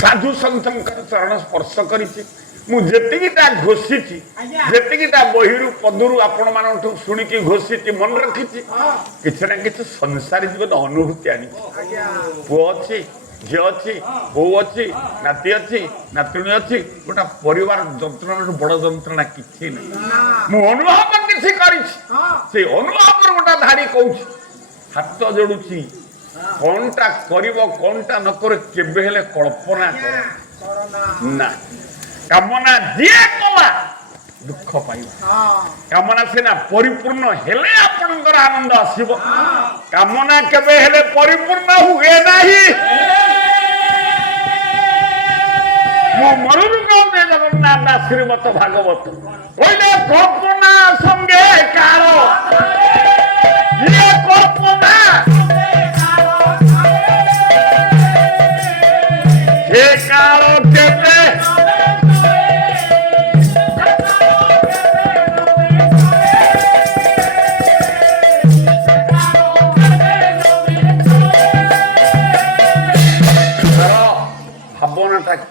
साधु सन्थंकर चरण स्पर्श करिछि मु जेतिकिटा घोषिछि जेतिकिटा बहिरु पदुरु आपण मानठु सुनिकी घोषिछि मन रखिछि किछ ना किछ संसारी जीवन अनुभूति आनी पुओ अछि झियो अछि बो अछि नाती अछि नातुणी अछि गोटा परिवार जंत्रणा बड़ जंत्रणा किछि नै मु अनुभव किछि करिछि से अनुभव गोटा धाड़ी कहूछि हाथ जोड़ुछि कोनटा करिवो कोनटा न करे केबे हेले कल्पना कर ना कामना दिए कला दुख पाइबा कामना सिना परिपूर्ण हेले आपनकर आनंद आसीबो कामना केबे हेले परिपूर्ण हुए नाही मो मरुनु कहते जगन्नाथ श्रीमत भागवत ओइले कल्पना संगे कारो ये कल्पना हे कारो केबे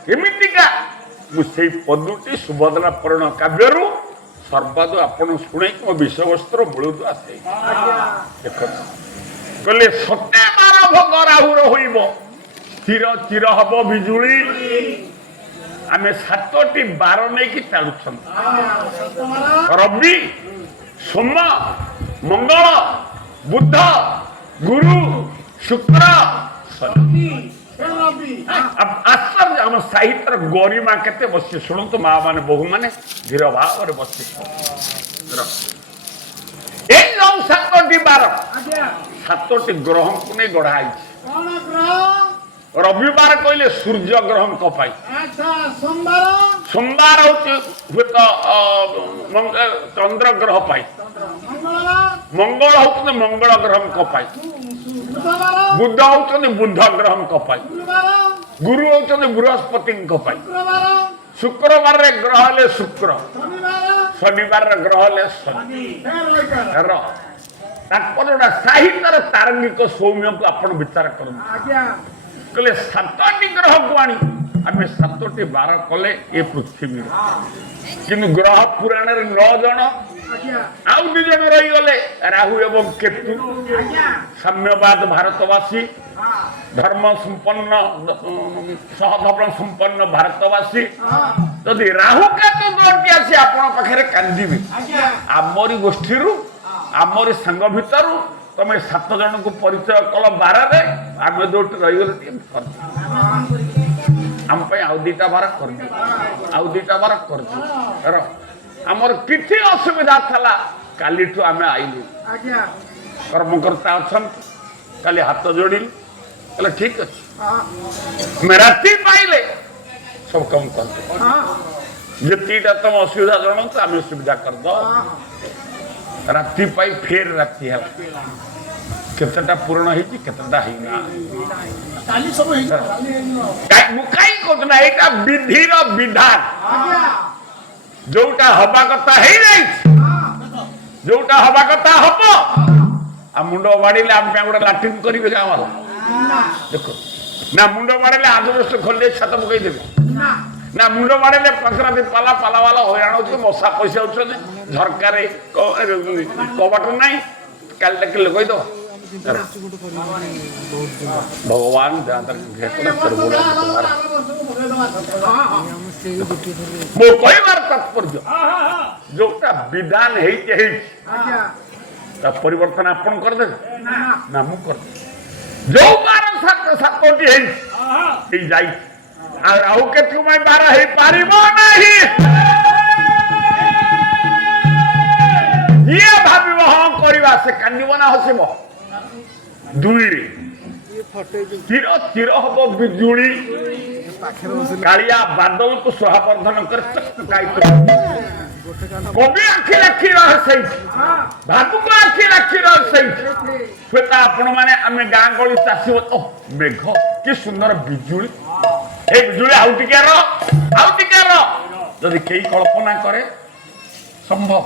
केमितिका मुझे पदुटी सुभद्रा परण काव्यरू सर्वादु आपण शुणे मो विषयवस्त्र मूलदु आसे देख कहले सत्य बार भोग राहुर होइबो स्थिर चिर हब बिजुली आमे सातटी बार नै कि चालुछन रवि सोम मंगल बुध गुरु शुक्र शनि आश्चर्य हम साहित्य गरिमा केते बसी शुणु माँ माने बहु माने धीर भाव बसी सातटी बार सातटी ग्रह को नहीं गढ़ाई रविवार कहले सूर्य ग्रह कपाई सोमवार हूँ चंद्र ग्रह पाई मंगल हूँ मंगल ग्रह कपाई बुध हूँ बुध ग्रह कपाई गुरु हूँ बृहस्पति कपाई शुक्रवार ग्रह ले शुक्र शनिवार ग्रह ले शनि साहित्य तारंगिक सौम्य को आप विचार करें सातटी ग्रह को आनी आम सातटी बार कले ये पृथ्वी कि ग्रह पुराण 9 जन आउ 2 जन रही गले राहु एवं केतु साम्यवाद भारतवासी धर्म संपन्न सहधर्म संपन्न भारतवासी जदि राहु केतु गणती आसी आपण पाखरे कांदीबे आमरी गोष्ठी आमरी संघ भितर तमें 7 जन को परिचय कल 12 रे आम दोट रही गले आम आउ 2टा बार कर आउ 2टा बार कर आमर किसी असुविधा था काली आम आईलु कर्मकर्ता अच्छा काली हाथ जोड़ी कहले ठीक अच्छे मैं राति पाइले सब कम कर जीटा तुम असुविधा जन तो आम सुविधा कर दो राति पाई फेर राति है केतटा पूर्ण होती केतटा विधिर विधान जोटा हवा कथा जोटा हवा कथा हम आ मुंड बाड़े आम गोटे लाट्रिन करेंगे गाँव वाला देख ना मुंड बाड़े आजबस्ट खोल छात पकईदेवे ना मुंड बाड़े पाखराती पाला पाला वाला हईराण हो मशा पैसा झरकार कबाट ना काली डाक लगे भगवान मो कहबार तात्पर्य जोटा विधान परिवर्तन आपन कर दे ना मु कर जो 12 7टी जाई राहु केतु में 12 है पारिबो नहीं ये भाबिबो हां करबा से कांदिबो ना हसिबो दुई स्थिर स्थिर हम बिजुली कालिया बादल को सोहावर्धन कर कवि आखि लाखी रही भावुक आखि लाखी रही आपण मैंने आम गाँ गली चाषी मेघ कि सुंदर बिजुली ए बिजुली आउ टिके जदि कई कल्पना करे संभव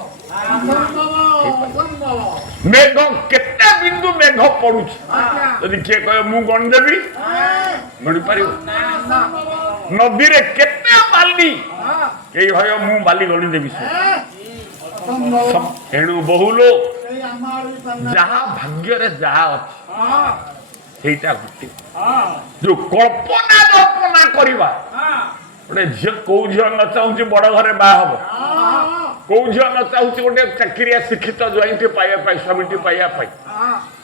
मेघ केते बिंदु मेघ पड़ू जदि किए कहे मु गणदेवी गणी पार नदी रे केते बाली कई भय मु बाली गणी देबी एणु बहु लोग जहा भाग्य रे जहा अच्छी ସେଇଟା ଘଟେ जो कल्पना करवा गोटे झील कौ झील न चाहूँ बड़ घरे बा हम कौ झील न चाहूँ गोटे चाकरिया शिक्षित ज्वाइंटी पाइबा स्वामीटी पाइबा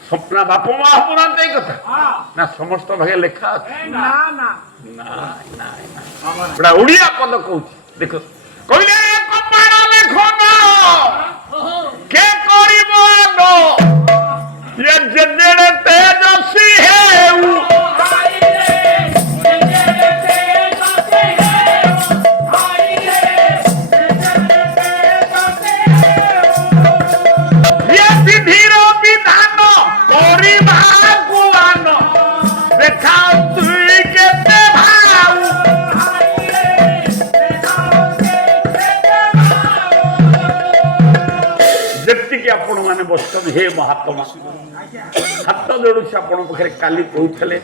स्वप्न बाप माँ हम ना कथा ना समस्त भागे लेखा गोटा ओडिया पद कौच देख कहले के ये जड़े तेजस्वी है ये विधिर विधान करिबा गुलान देखा तुई केते भाऊ जति के आपण माने बस्तन हे महात्मा हाथ जोड़ू आपण पाखे काली कहते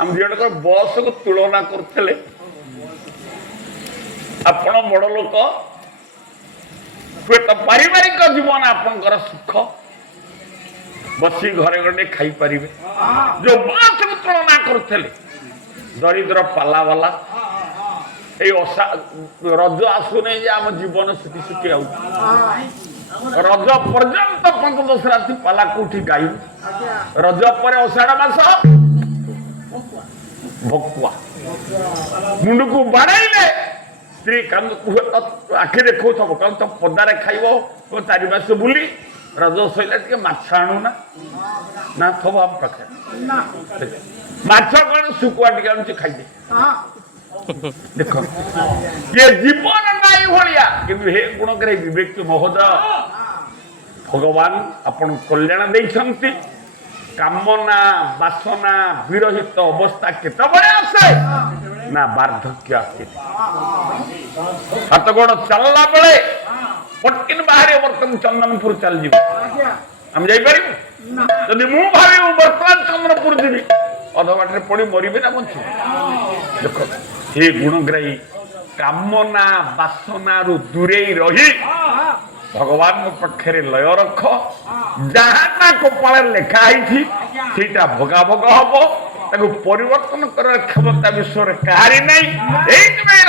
आम जन बस को तुलना करते आपण बड़ लोक हुए तो पारिवारिक जीवन आपंकर सुख बसी घरे घरे खाई पारे जो बस को तुलना करते दरिद्र पाला वाला रज आसुने आम जीवन सुखी सुखी आउ रज पर्यंत 5-10 राति पाला कोठी गाई रज पर अषाढ़ मास भकुआ मुंड को बाड़े स्त्री आखि देखो कल तो पदारे खाइब 4 मास बुली रज सैला माछ आणु ना थब आम पाखे माछ कौन शुकुआ टे आनुची खाइदे देख ये जीवन नाई भाया कि हे गुणकर विवेक महोदय भगवान आपन कल्याण देइछंती कामना वासना विरहित अवस्था केतबळे आसे ना वार्धक्य आसे हाथ गोड़ चलला बेले पटकिन बाहर बर्तन चंदनपुर चल जीव हम जाई पारिबु यदि मु भाबी बर्तन चंदनपुर जीवी अधबाटे पड़ी मरबे ना बंची देख हे गुणग्राही कामना वासना रु दूरे रही भगवान पक्षे लय रख जहाँ कपाल लिखाई सीटा भोगा भोग हम परिवर्तन कर क्षमता विश्व कहारी नहीं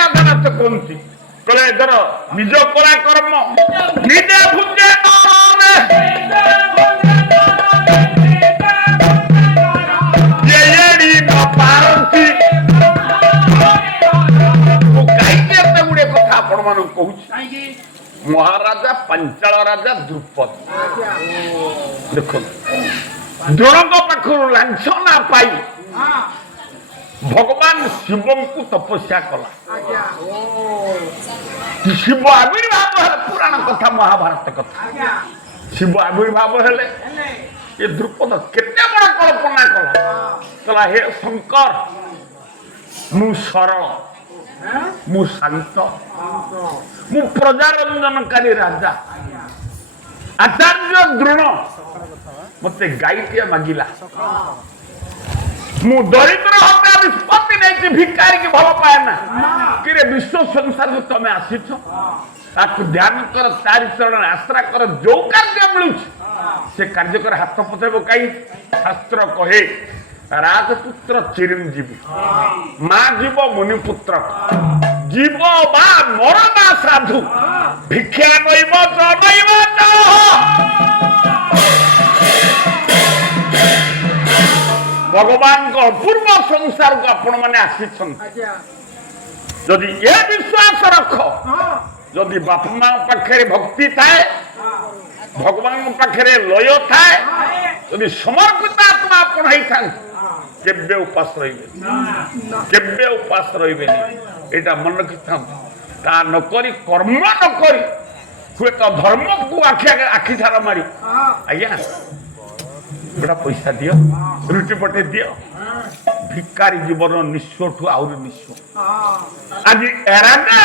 राधानाथ कहती कहले धर निज कला कर्म निजे भुंजे महाराजा पंचाल राजा द्रुपद देख द्रोण पाखर लांछना पाई भगवान शिव को तपस्या कला शिव आविर्भाव है पुराण कथा महाभारत कथा शिव आविर्भाव हेले ये द्रुपद केते बड़ कल्पना कला हे शंकर मु सरल मु शांत मु प्रजारंजनकारी राजा आचार्य द्रोण मते गाईटिया मागिला मु दरिद्र होता निष्पत्ति नहीं भिकारी के भल पाए ना कि विश्व संसार को तमें आसीछ ताकू ध्यान कर तारी चरण आश्रा कर जो कार्य मिलू से कार्य कर हाथ पथेब कहीं शास्त्र कहे राजपुत्र चिरंजीवी माँ जीव मुनिपुत्र जीव बा मोर बा साधु भिक्षा नैव भगवान को अपूर्व संसार को आपण मैंने आसी जदि ये विश्वास रख जदि बाप माँ पाखे भक्ति थाए भगवान पाखे लय थाए जदि समर्पित आत्मा आपण होता केबे उपास केबे उपास रहा मन रखी था नकरी कर्म नकरी हुए तो धर्म को आखि ठार मारी आज्ञा गोटा पैसा दियो रुटी पटे दियो भिकारी जीवन निस्व ठू आउरी निस्व आज राजा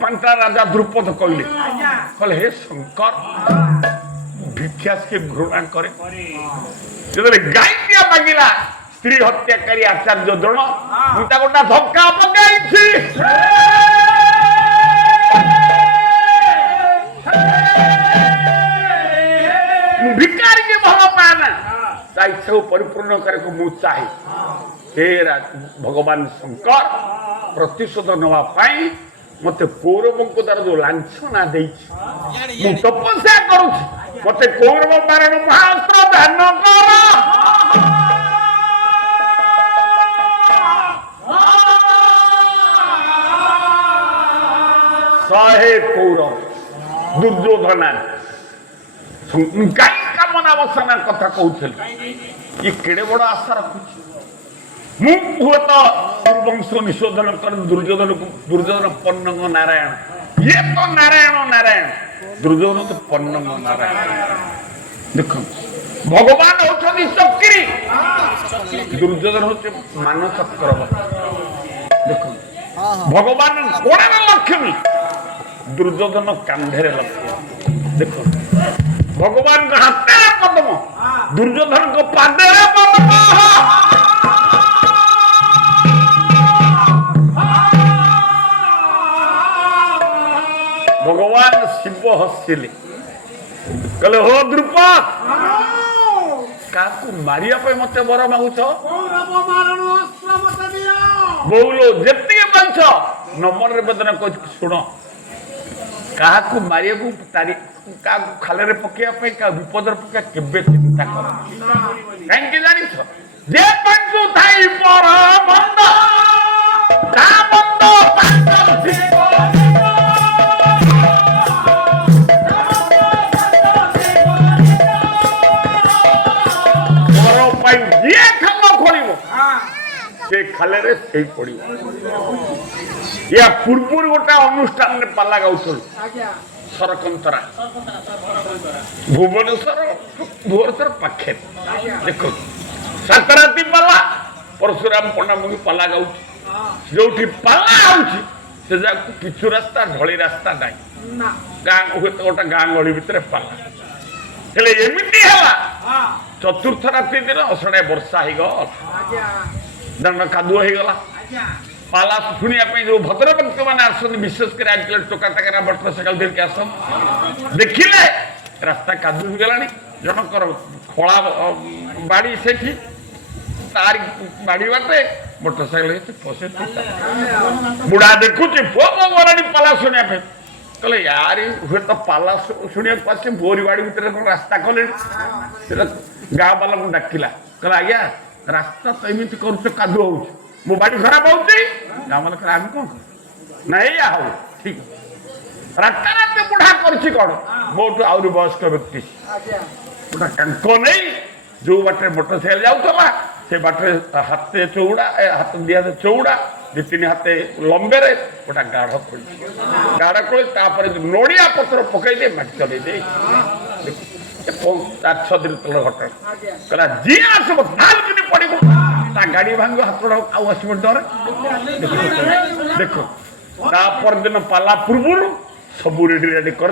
पंचा राजा द्रुपद कहले हे शंकर भिक्षा के घृणा करे जो गाईटिया मागिला स्त्री हत्याकारी आचार्य द्रोण गोटा धक्का पकाई भिकारी के भल पाना इच्छा को परिपूर्ण करके मु चाहे हे भगवान शंकर प्रतिशोध नवाई मत कौरवों द्वारा जो लाछना दे तपस्या करुच्ची मत कौरव मारण महास्त्र दान कर शहे कौरव दुर्योधना कई कामना बसना कथा कहते ये केड़े बड़ आशा रखुच्छी मुहत वंश निशोधन कर दुर्योधन पन्नंग नारायण ये तो नारायण नारायण दुर्योधन तो पन्नंग नारायण देख भगवान होती चक्री दुर्योधन होते मान चक्रवर्ती देख भगवान कोण लक्ष्मी दुर्योधन कांधे लक्ष्मी देख भगवान का हाथ पद्म दुर्योधन को पादे पद्म भगवान शिव हसिले कहले हो द्रुपद क्या मारिया मत बर मागुच बोलो जेती बंश नंबर निवेदन कर शुण क्या मारिया तारी क्या खाले पकड़ क्या विपद पकड़ के चिंता कर कहीं जान जे पंचु थाई पर बंद ता बंद ये खाल खोल से खाले से पड़ या पूर्व गोटे अनुष्ठान में पाला गाउल सरकंतरा भुवनेश्वर पाखे देख सात राति पाला परशुराम पंडा मुझे पाला गाँव जो पाला से किचु रास्ता ढली रास्ता ना गाँ गोटे गाँ गहली भितर पाला एमती है चतुर्थ राति दिन अषाढ़ वर्षा हो दंड कादुआ हो गला पाला शुणा जो भद्र भक्त मैंने आसते विशेषकर आजकल टोका टाकरा मोटरसाइकेल धरिक आस देखिले रास्ता कादु हो गला जनकर खला बाड़ी से तार बाड़ी बाटे मोटरसाइकेल फसे बुढ़ा देखुची पुआ गलानी पाला शुणा कहले यार हुए तो पाला शुणा पास बोरी बाड़ी भर रास्ता कले गाँ वाला को डाकिला कहला आज्ञा रास्ता तो एमती कर कादु हो मो बाड़ी खराब हो गाँ वाला कह आम कौन नहीं हो ठीक रात रात बुढ़ा कर मोटू आहरी वयस्क व्यक्ति गोटा टांक नहीं जो बाटे मोटरसाइकेल जाऊला से बाटे हाथे चौड़ा हाथ दिया चौड़ा दि तीन हाथे लंबे गोटा गाढ़ खोली गाढ़ खोली नड़िया पत्र पकई माटी चल दे 4-6 दिन तल घटना कहला जी आसब ताल पड़ गाड़ी भांग हाथ आस डर देख तापर दिन पाला पूर्व सब रेडी रेडी कर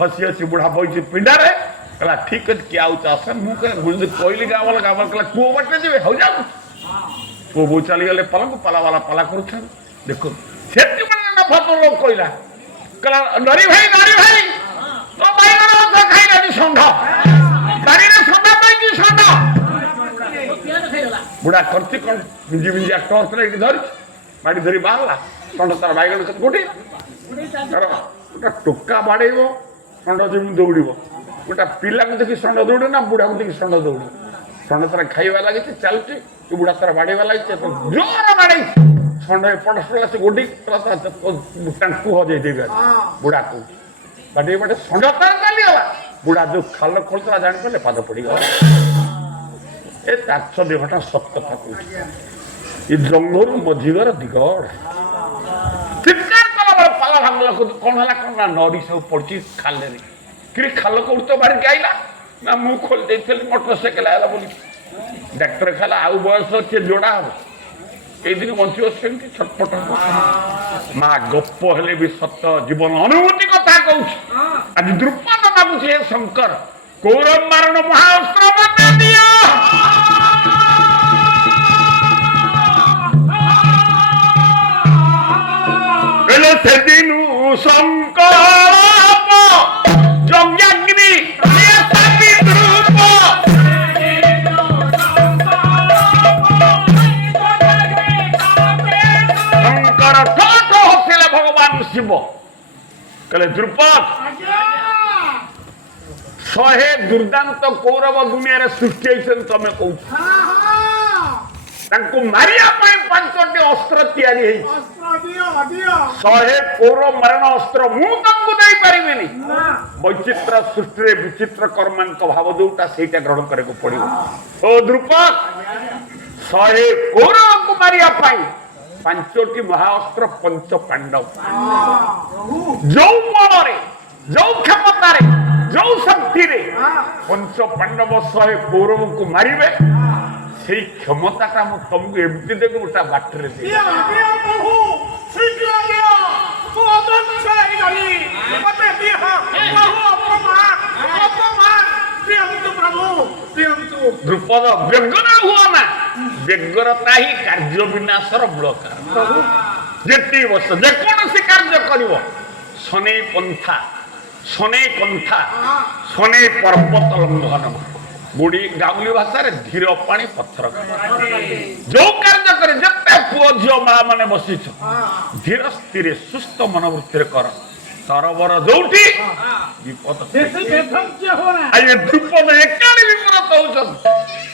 हसी हसी बुढ़ा बही पिंडारे कहला ठीक अच्छे किए आस मुझे कहली गाँव वाला कहला कौ बाटे जी हो जाऊ पु बो चलीगले पाला पाला वाला पाला कर देख से लोग कहला कहला नरी भाई तो खाई षंढ बाड़ी षंढ पाई षंढ बुढ़ा करती कौन भिंजी भिंजिया टर्च लाइट धरी बाड़ी धरी बाहर षंढ तार बैगण गोटे तार गोटे टोका बाड़े षंढ जमी दौड़ गोटा पिला को देखी षंढ दौड़े ना बुढ़ा को देखी षंढ दौड़े षंढ तार खाଇବା लगी चलती बुढ़ा तार बाड़ेवा लगी जोर बाड़े षंढ एपट सला से गोडी टांकू हजे देवे बुढ़ा को बाटे बाटे षंढ तार चलीगला बुढ़ा जो खाल खोलता जान पारे पाद पड़गला ए 400 घटना सत कथा कह ये जंगल मझीगर दिगड़ चित्कार कला पाला भांगला कौन है कौन ना नरी सब पड़ी खाले कि खाल को तो बाहर के आईला ना मुँह खोल दे मोटरसाइकेल आला बोली डाक्तर खाला आउ बयस अच्छे जोड़ा हम ये दिन बंचो सेमती छटपट माँ गप हेले भी सत्य जीवन अनुभूति कथा कह आज द्रुपद मागुचे शंकर कौरव मारण महाअस्त्र मत दिया ଆସିବ କହିଲେ ଦ୍ରୁପଦ 100 ଦୁର୍ଦାନ୍ତ କୌରବ ଦୁନିଆରେ ସୃଷ୍ଟି ହେଇଛନ୍ତି ତମେ କହୁଛ ତାଙ୍କୁ ମାରିବା ପାଇଁ 5ଟି ଅସ୍ତ୍ର ତିଆରି ହେଇଛି 100 କୌରବ ମାରଣ ଅସ୍ତ୍ର ମୁଁ ତାଙ୍କୁ ଦେଇପାରିବିନି ବୈଚିତ୍ର ସୃଷ୍ଟିରେ ବିଚିତ୍ର କର୍ମାଙ୍କ ଭାବ ଯୋଉଟା ସେଇଟା ଗ୍ରହଣ କରିବାକୁ ପଡିବ ଓ ଦ୍ରୁପଦ 100 କୌରବଙ୍କୁ ମାରିବା ପାଇଁ 5ଟି ମହାଅସ୍ତ୍ର ପଞ୍ଚ ପାଣ୍ଡବ ଯୋଉ ବଳରେ ଯୋଉ କ୍ଷମତାରେ ଯୋଉ ଶକ୍ତିରେ ପଞ୍ଚ ପାଣ୍ଡବ 100 କୌରବଙ୍କୁ ମାରିବେ ସେଇ କ୍ଷମତାଟା ମୁଁ ତମକୁ ଏମିତି ଦେବି ଗୋଟା ବାଟରେ ଦେବି ଦ୍ରୁପଦ ବ୍ୟଗ୍ର ହୁଅ ନା ବ୍ୟଗ୍ରତା ହିଁ କାର୍ଯ୍ୟ ବିନାଶର ମୂଳ କାରଣ ଯେତିକି ବର୍ଷ ଯେକୌଣସି କାର୍ଯ୍ୟ କରିବ ଶନେଇ ପନ୍ଥା ଶନେଇ ପର୍ବତ ଲଙ୍ଘନ ବୁଢୀ ଗାଉଲି ଭାଷାରେ ଧୀର ପାଣି ପଥର ଯୋଉ କାର୍ଯ୍ୟ करे ଯେତେ ପୁଅ ଝିଅ ମା ମାନେ ବସିଛ ଧୀର ସ୍ଥିର ସୁସ୍ଥ ମନୋବୃତ୍ତିରେ କର ତରବର ଯୋଉଠି ବିପଦ ଆଜି ଦ୍ରୁପଦ ଏକାଠି ବିପଦ ହଉଛନ୍ତି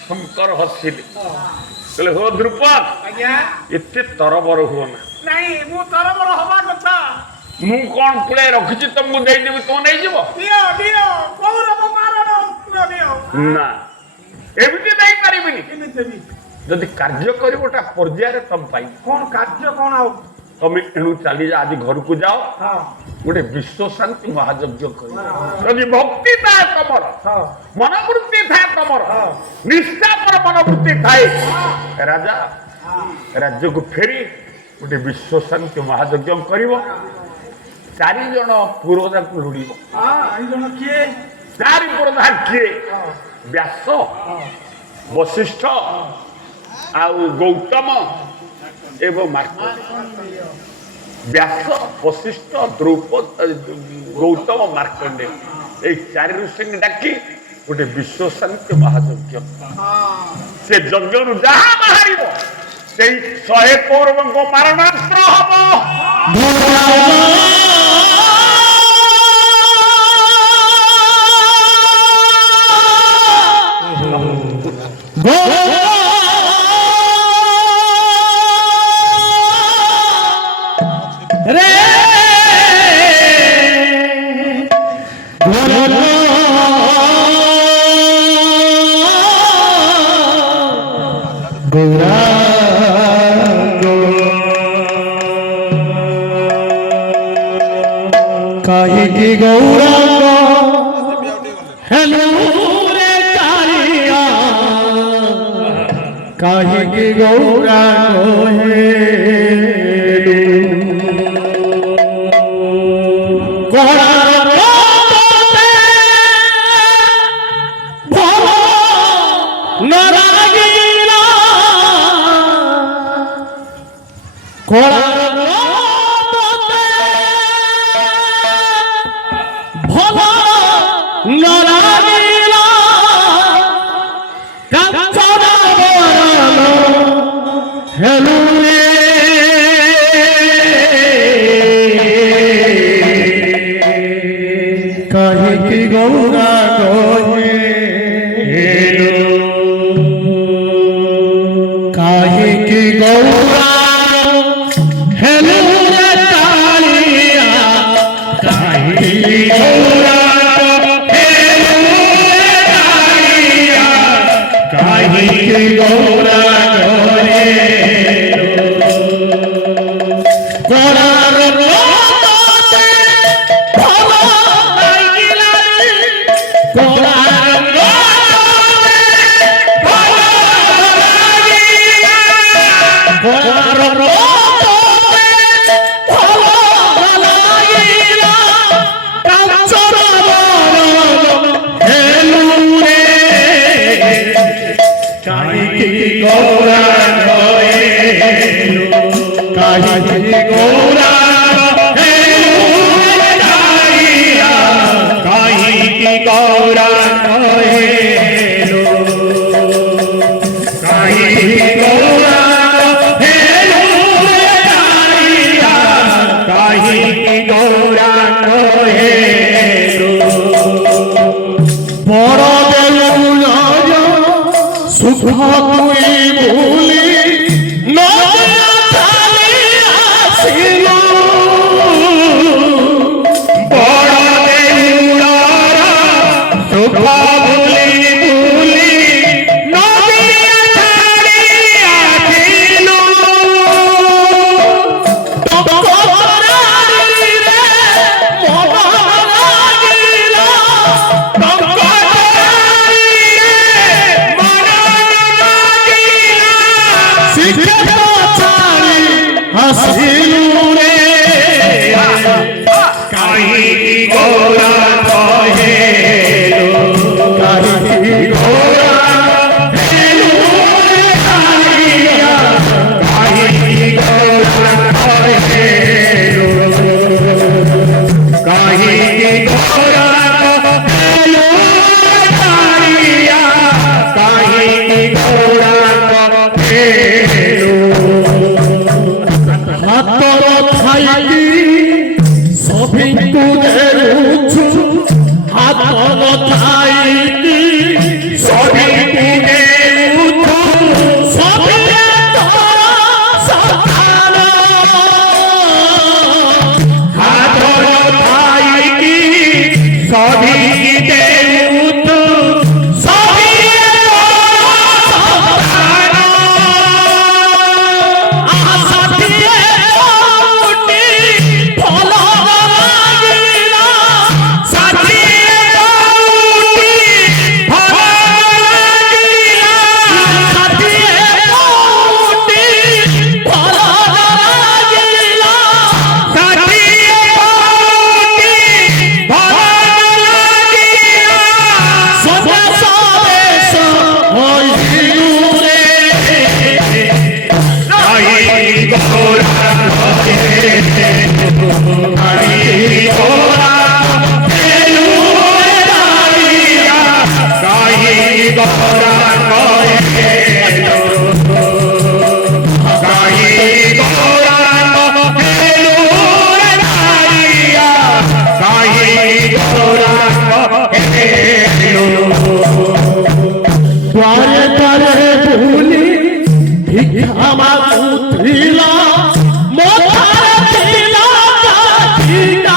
ଶଙ୍କର ହସିଲେ କହିଲେ ହୋ ଦ୍ରୁପଦ ଏତେ ତରବର ହୁଅ ନା ମୁଁ କଣ ପୁଳେ ରଖିଛି ତମକୁ ଦେଇଦେବି ତମ ନେଇଯିବ ନା ଏମିତି ଦେଇପାରିବିନି ଯଦି କାର୍ଯ୍ୟ କରିବଟା ପର୍ଯ୍ୟାୟରେ ତମ ପାଇଁ କଣ କାର୍ଯ୍ୟ କଣ ଆଉ ତମେ ଏଣୁ ଚାଲି ଯା ଆଜି ଘରକୁ ଯାଅ ଗୋଟେ ବିଶ୍ୱ ଶାନ୍ତି ମହାଯଜ୍ଞ କରିବ ଯଦି ଭକ୍ତି ଥାଏ ତମର ମନୋବୃତ୍ତି ଥାଏ ତମର ନିଷ୍ଠାପର ମନୋବୃତ୍ତି ଥାଏ ରାଜା ରାଜ୍ୟକୁ ଫେରି ଗୋଟେ ବିଶ୍ୱ ଶାନ୍ତି ମହାଯଜ୍ଞ କରିବ 4 ଜଣ ପୁରୋଧାକୁ ଲୁଡ଼ିବ 4 ପୁରୋଧା କିଏ ବ୍ୟାସ ବଶିଷ୍ଠ ଆଉ ଗୌତମ ଏବଂ ମାର୍କଣ୍ଡେୟ ବ୍ୟାସ ବଶିଷ୍ଠ ଗୌତମ ମାର୍କଣ୍ଡେୟ ଏଇ 4 ଋଷିଙ୍କୁ ଡାକି ଗୋଟେ ବିଶ୍ୱ ଶାନ୍ତି ମହାଯଜ୍ଞ ସେ ଯଜ୍ଞରୁ ଯାହା ବାହାରିବ ସେଇ 100 କୌରବଙ୍କ ମାରଣାସ୍ତ୍ର ହବ Kahi हसिलु रे काई गोरा कहेलो काई गोरा कहेलो रे कालिया काई गोरा कहेलो काई गोरा कहेलो कालिया काई गोरा कहेलो हातर छाई सभिଙ୍କୁ ଦେଉଛୁ ହାତର ଥାଇକି ସଭିଙ୍କୁ ଦେଉଛୁ ସଭିଏ ତୋର ସନ୍ତାନ ହାତର ଥାଇକି ସଭିକି ଦେଉଛୁ ସଭିଏ ତୋର ସନ୍ତାନ ଆସତିଏ କୋଟି ଫଳ द्वारे द्वारे भूली भिक्षा मागुथिला मोथार थिला काठीला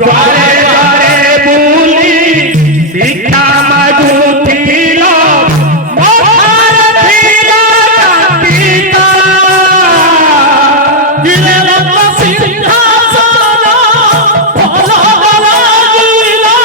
द्वारे द्वारे भूली भिक्षा मागुथिला मोथार थिला काठीला गिरेला सिंहासन भला लागिला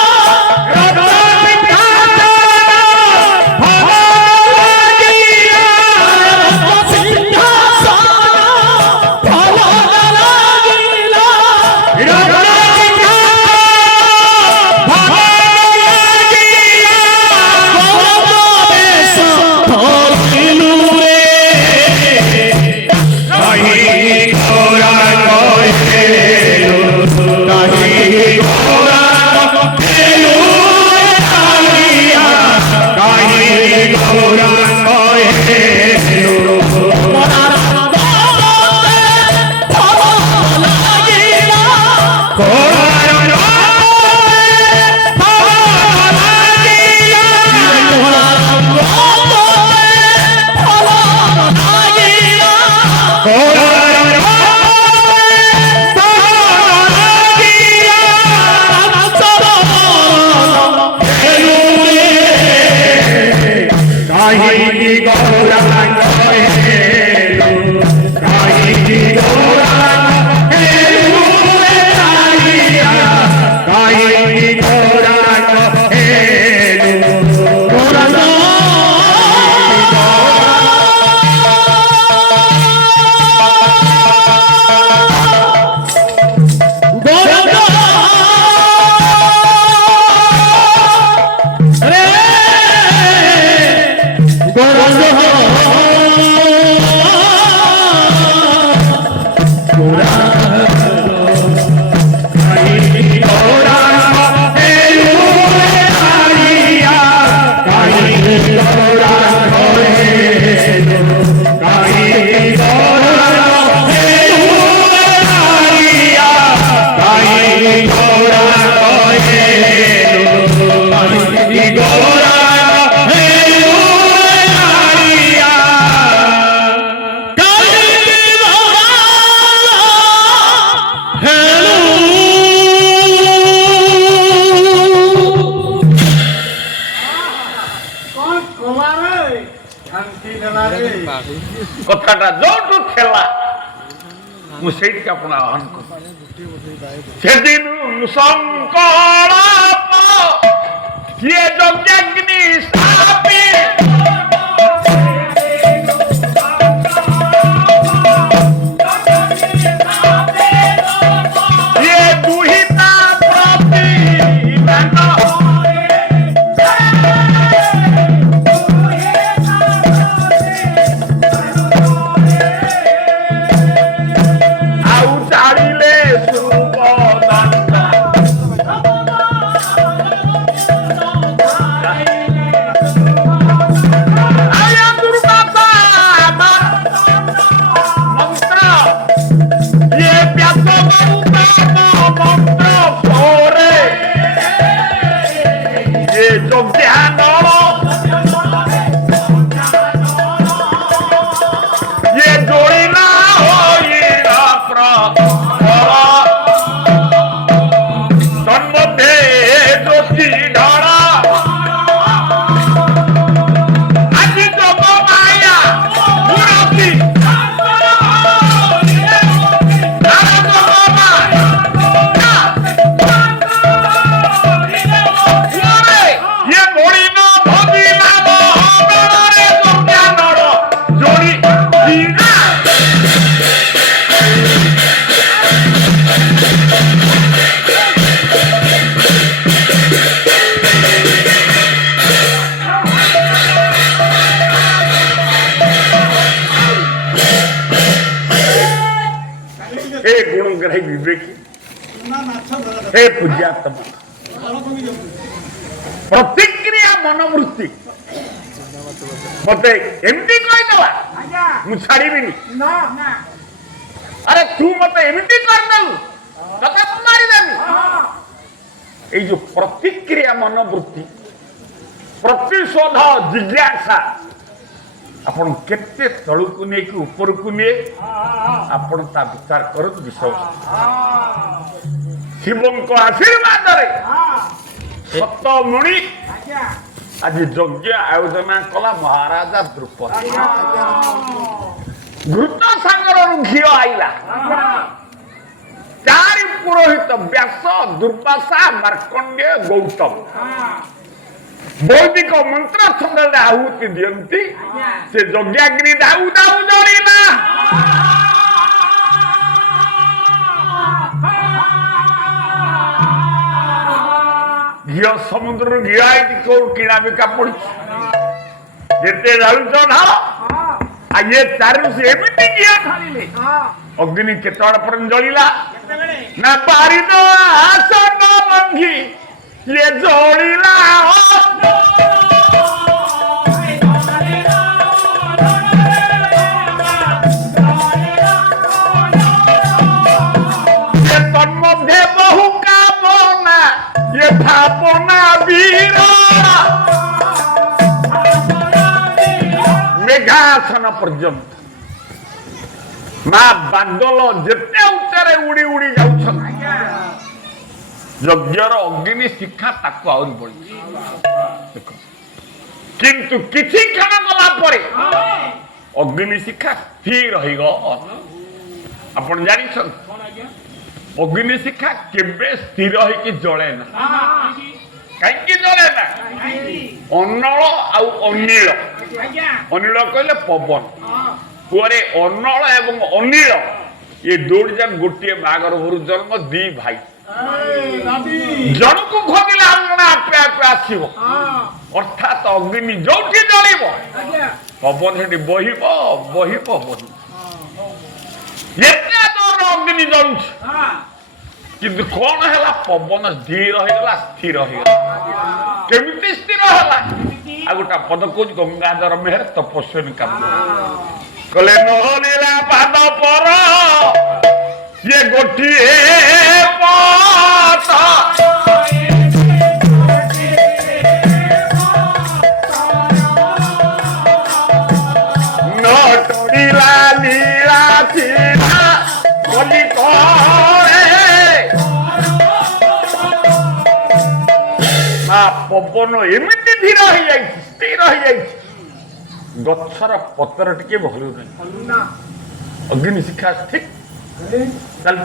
कथाटा जो खेला मुझे अपन आह्वान कर संकल्प ये यज्ञाग्नि स्थापित गुण ग्रही विवेकी हे पूज्यात्मा प्रतिक्रिया मनोवृत्ति मत एमती कहीदला मु छाड़बी अरे तू मत एमती करदेलु तथा मारिदेवी ये जो प्रतिक्रिया मनोवृत्ति प्रतिशोध जिज्ञासा आपण केते तळुकु ने कि ऊपर को ने आपण ता विचार करत विषय शिवं को आशीर्वाद रे सप्त मुनि आज यज्ञ आयोजना कला महाराजा द्रुपद घृत सागर घी आईला चारि पुरोहित व्यास दुर्वासा मार्कंडेय गौतम वैदिक मंत्र छंद आहुति दियंती से यज्ञाग्नि दाऊ दाऊ जड़ीला घी समुद्र घी आई किणा बिका पड़ी जिते जालुच ढाल आ ये चारु से एमती घी ढालिले अग्नि केतड़ पर जड़ीला ना पारी दो आसन मंगी ये जोड़ीला ये तन्मध्य बहु कामना ये भावना वीर मेघासन पर्यंत मां बादल जेते उच्चरे उड़ी उड़ी जाउछन यज्ञर अग्नि शिक्षा ताको आउरी बढी किंतु किछि क्षण गला परे अग्नि शिक्षा स्थिर रही गो आपण जानि छन अग्नि शिक्षा केबे स्थिर होई कि जळे ना काई कि जळे ना अन्नळ आ अनिल अनिल कहले पवन पुरे अन्नळ एवं अनिल ये दोड़ जन गोटे बागर घर जन्म दी भाई जन को खोदिला अंगना आपे आपे आसीबो अर्थात अग्नि जोठी जळिबो पवन हेटी बहिबो बहिबो बहि एते दूर अग्नि जळुछ किंतु कोन हैला पवन धीर होइला स्थिर होइला केमिति स्थिर होला आ गोटा पद कोज गंगाधर मेहर तपस्वी काम कले नहलीला पाद पर ये गोटिए पाता नटोरीला लीला थीला बोली पवन एमती धीर हो जाए स्थिर हो जाए गछर पतर टिके भलु नहीं अग्नि शिक्षा ठीक चल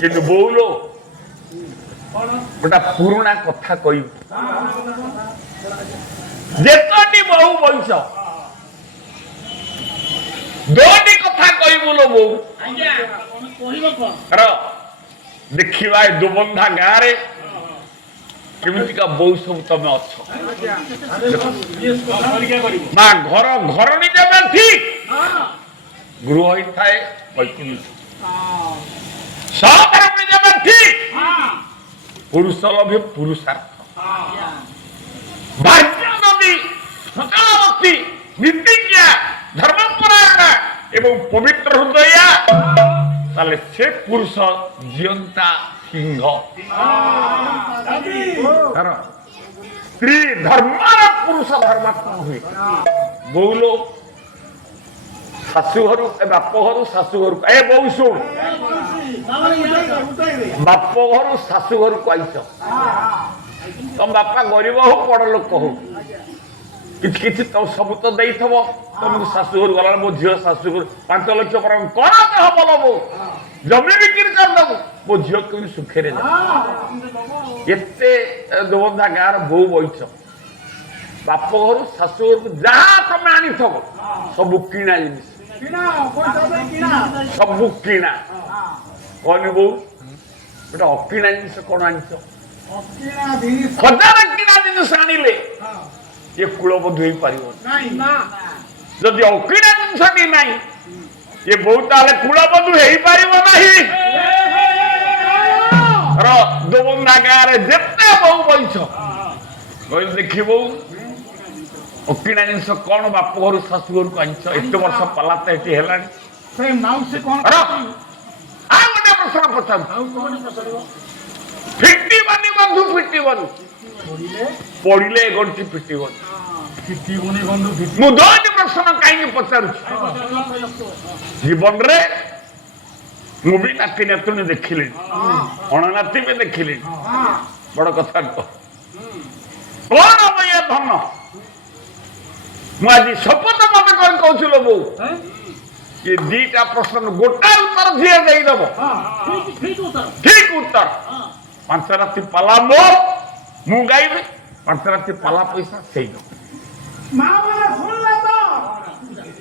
कि बोलो गोटा पुराणा कथा कह जेतनी बहु बयस दोटी कथा कह बोलो बो देखा दुबंधा गाँव रे केमितिका बहु सब तमे अच्छ मां घर घरणी देवे ठीक गृह ही थाए सहकर्मी देवे ठीक पुरुष लभ्य पुरुषार्थ भाग्य नदी सकालवती नीतिज्ञा धर्मपरायण एवं पवित्र हृदय ताले से पुरुष जीवंता सिंह स्त्री धर्मार पुरुष धर्मात्मा हुए बहु लोग शाशु घर बाप घर शाशु घर ए बहु शुण बाप घर शाशु घर को आईच तुम बापा गरीब हो बड़ लोक हो कि तुम सब तो दे तुमको शाशु घर गला मो झील शाशु घर 5 लाख पर कौन हम बो जमी बिक्री करदेबू मो झील कमी सुखे एते दुबंधा गाँव बहु बईच बाप घर शाशु घर को जहाँ तुम आनी सब किणा जिनिस सब किणा कहनी बो गोटे अकिणा जिनिस कौन आनिच 1000 किणा जिनिस आनिले ये कूलबद्ध हो पार जदि अकिणा जिनस ना ये बहुत कूलबद्ध हो पार नहीं दोबंदा गाँव में जिते बहु बैछ कहल देखी बहु किणा जिनस कौन बाप घर शाशु घर को आनछ एत वर्ष पाला तो ये है माउसी कौन गोटे प्रश्न पचार फिटिबनी बंधु फिटिबनी पड़े गंठी फिटिबनी मु दुईट प्रश्न कहीं पचार जीवन रे मु भी नाती नातुणी देखिली अणनाती भी देखिली बड़ कथा कौन हम ये धन मुझे शपथ मत कौन कहूल बो ये दीटा प्रश्न गोटा उत्तर जी देदेव ठीक उत्तर पांच राति पाला मो मु गाइबे पांच राति पाला पैसा से मां माने सुनले तो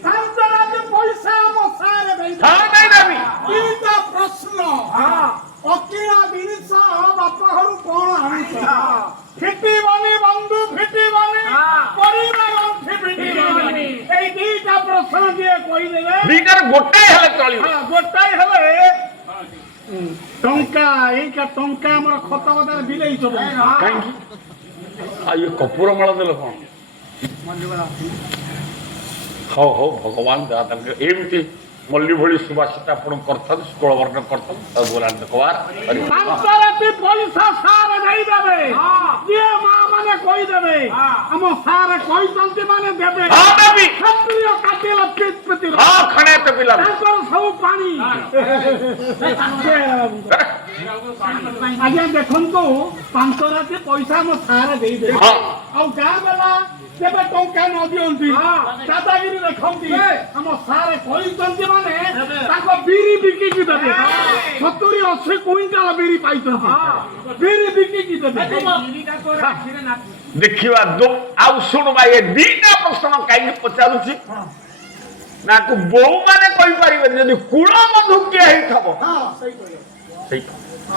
पांच राति पैसा हम सारे देई हां नहीं देबी तीनटा प्रश्न हां अकिला जिनिस बाप घर कोन आनिछ फिटिबनी बंधु फिटिबनी परिवार गंठी फिटिबनी ए दीटा प्रश्न जे कहि देबे दीटार गोटे हेले चली हां गोटाई हेले टंका एका टंका हमर खत बदल बिलेई सब कहीं आ ये कपूर माला देल कौन हो भगवान दादा एमती मल्ली भली सुभाषित आपण करथन स्कूल वर्ण करथन सब बोलान देखवार पंचराति पैसा सारे नहीं देबे जे मां माने कोई देबे हम सारे कोई चलते माने देबे हां देबी क्षत्रिय काटेल पेट प्रति हां खणे तो पिला ताकर सब पानी आज्ञा देखन तो पंचराति पैसा हम सारे देई दे हां आ जा बेला जेबे टंका न दियंती दादागिरी रखंती हम सारे कोई चलते माने ताको बीरी बिकी की देबे 70-80 क्विंटल बीरी पाइछंती बीरी बिकी की देबे देखिवा दो आउ सुन भाई ये दीटा प्रश्न कहीं पचारुची ना को बहु माने कोई परिबे यदि कुळ मधु के ही थबो हां सही कहले सही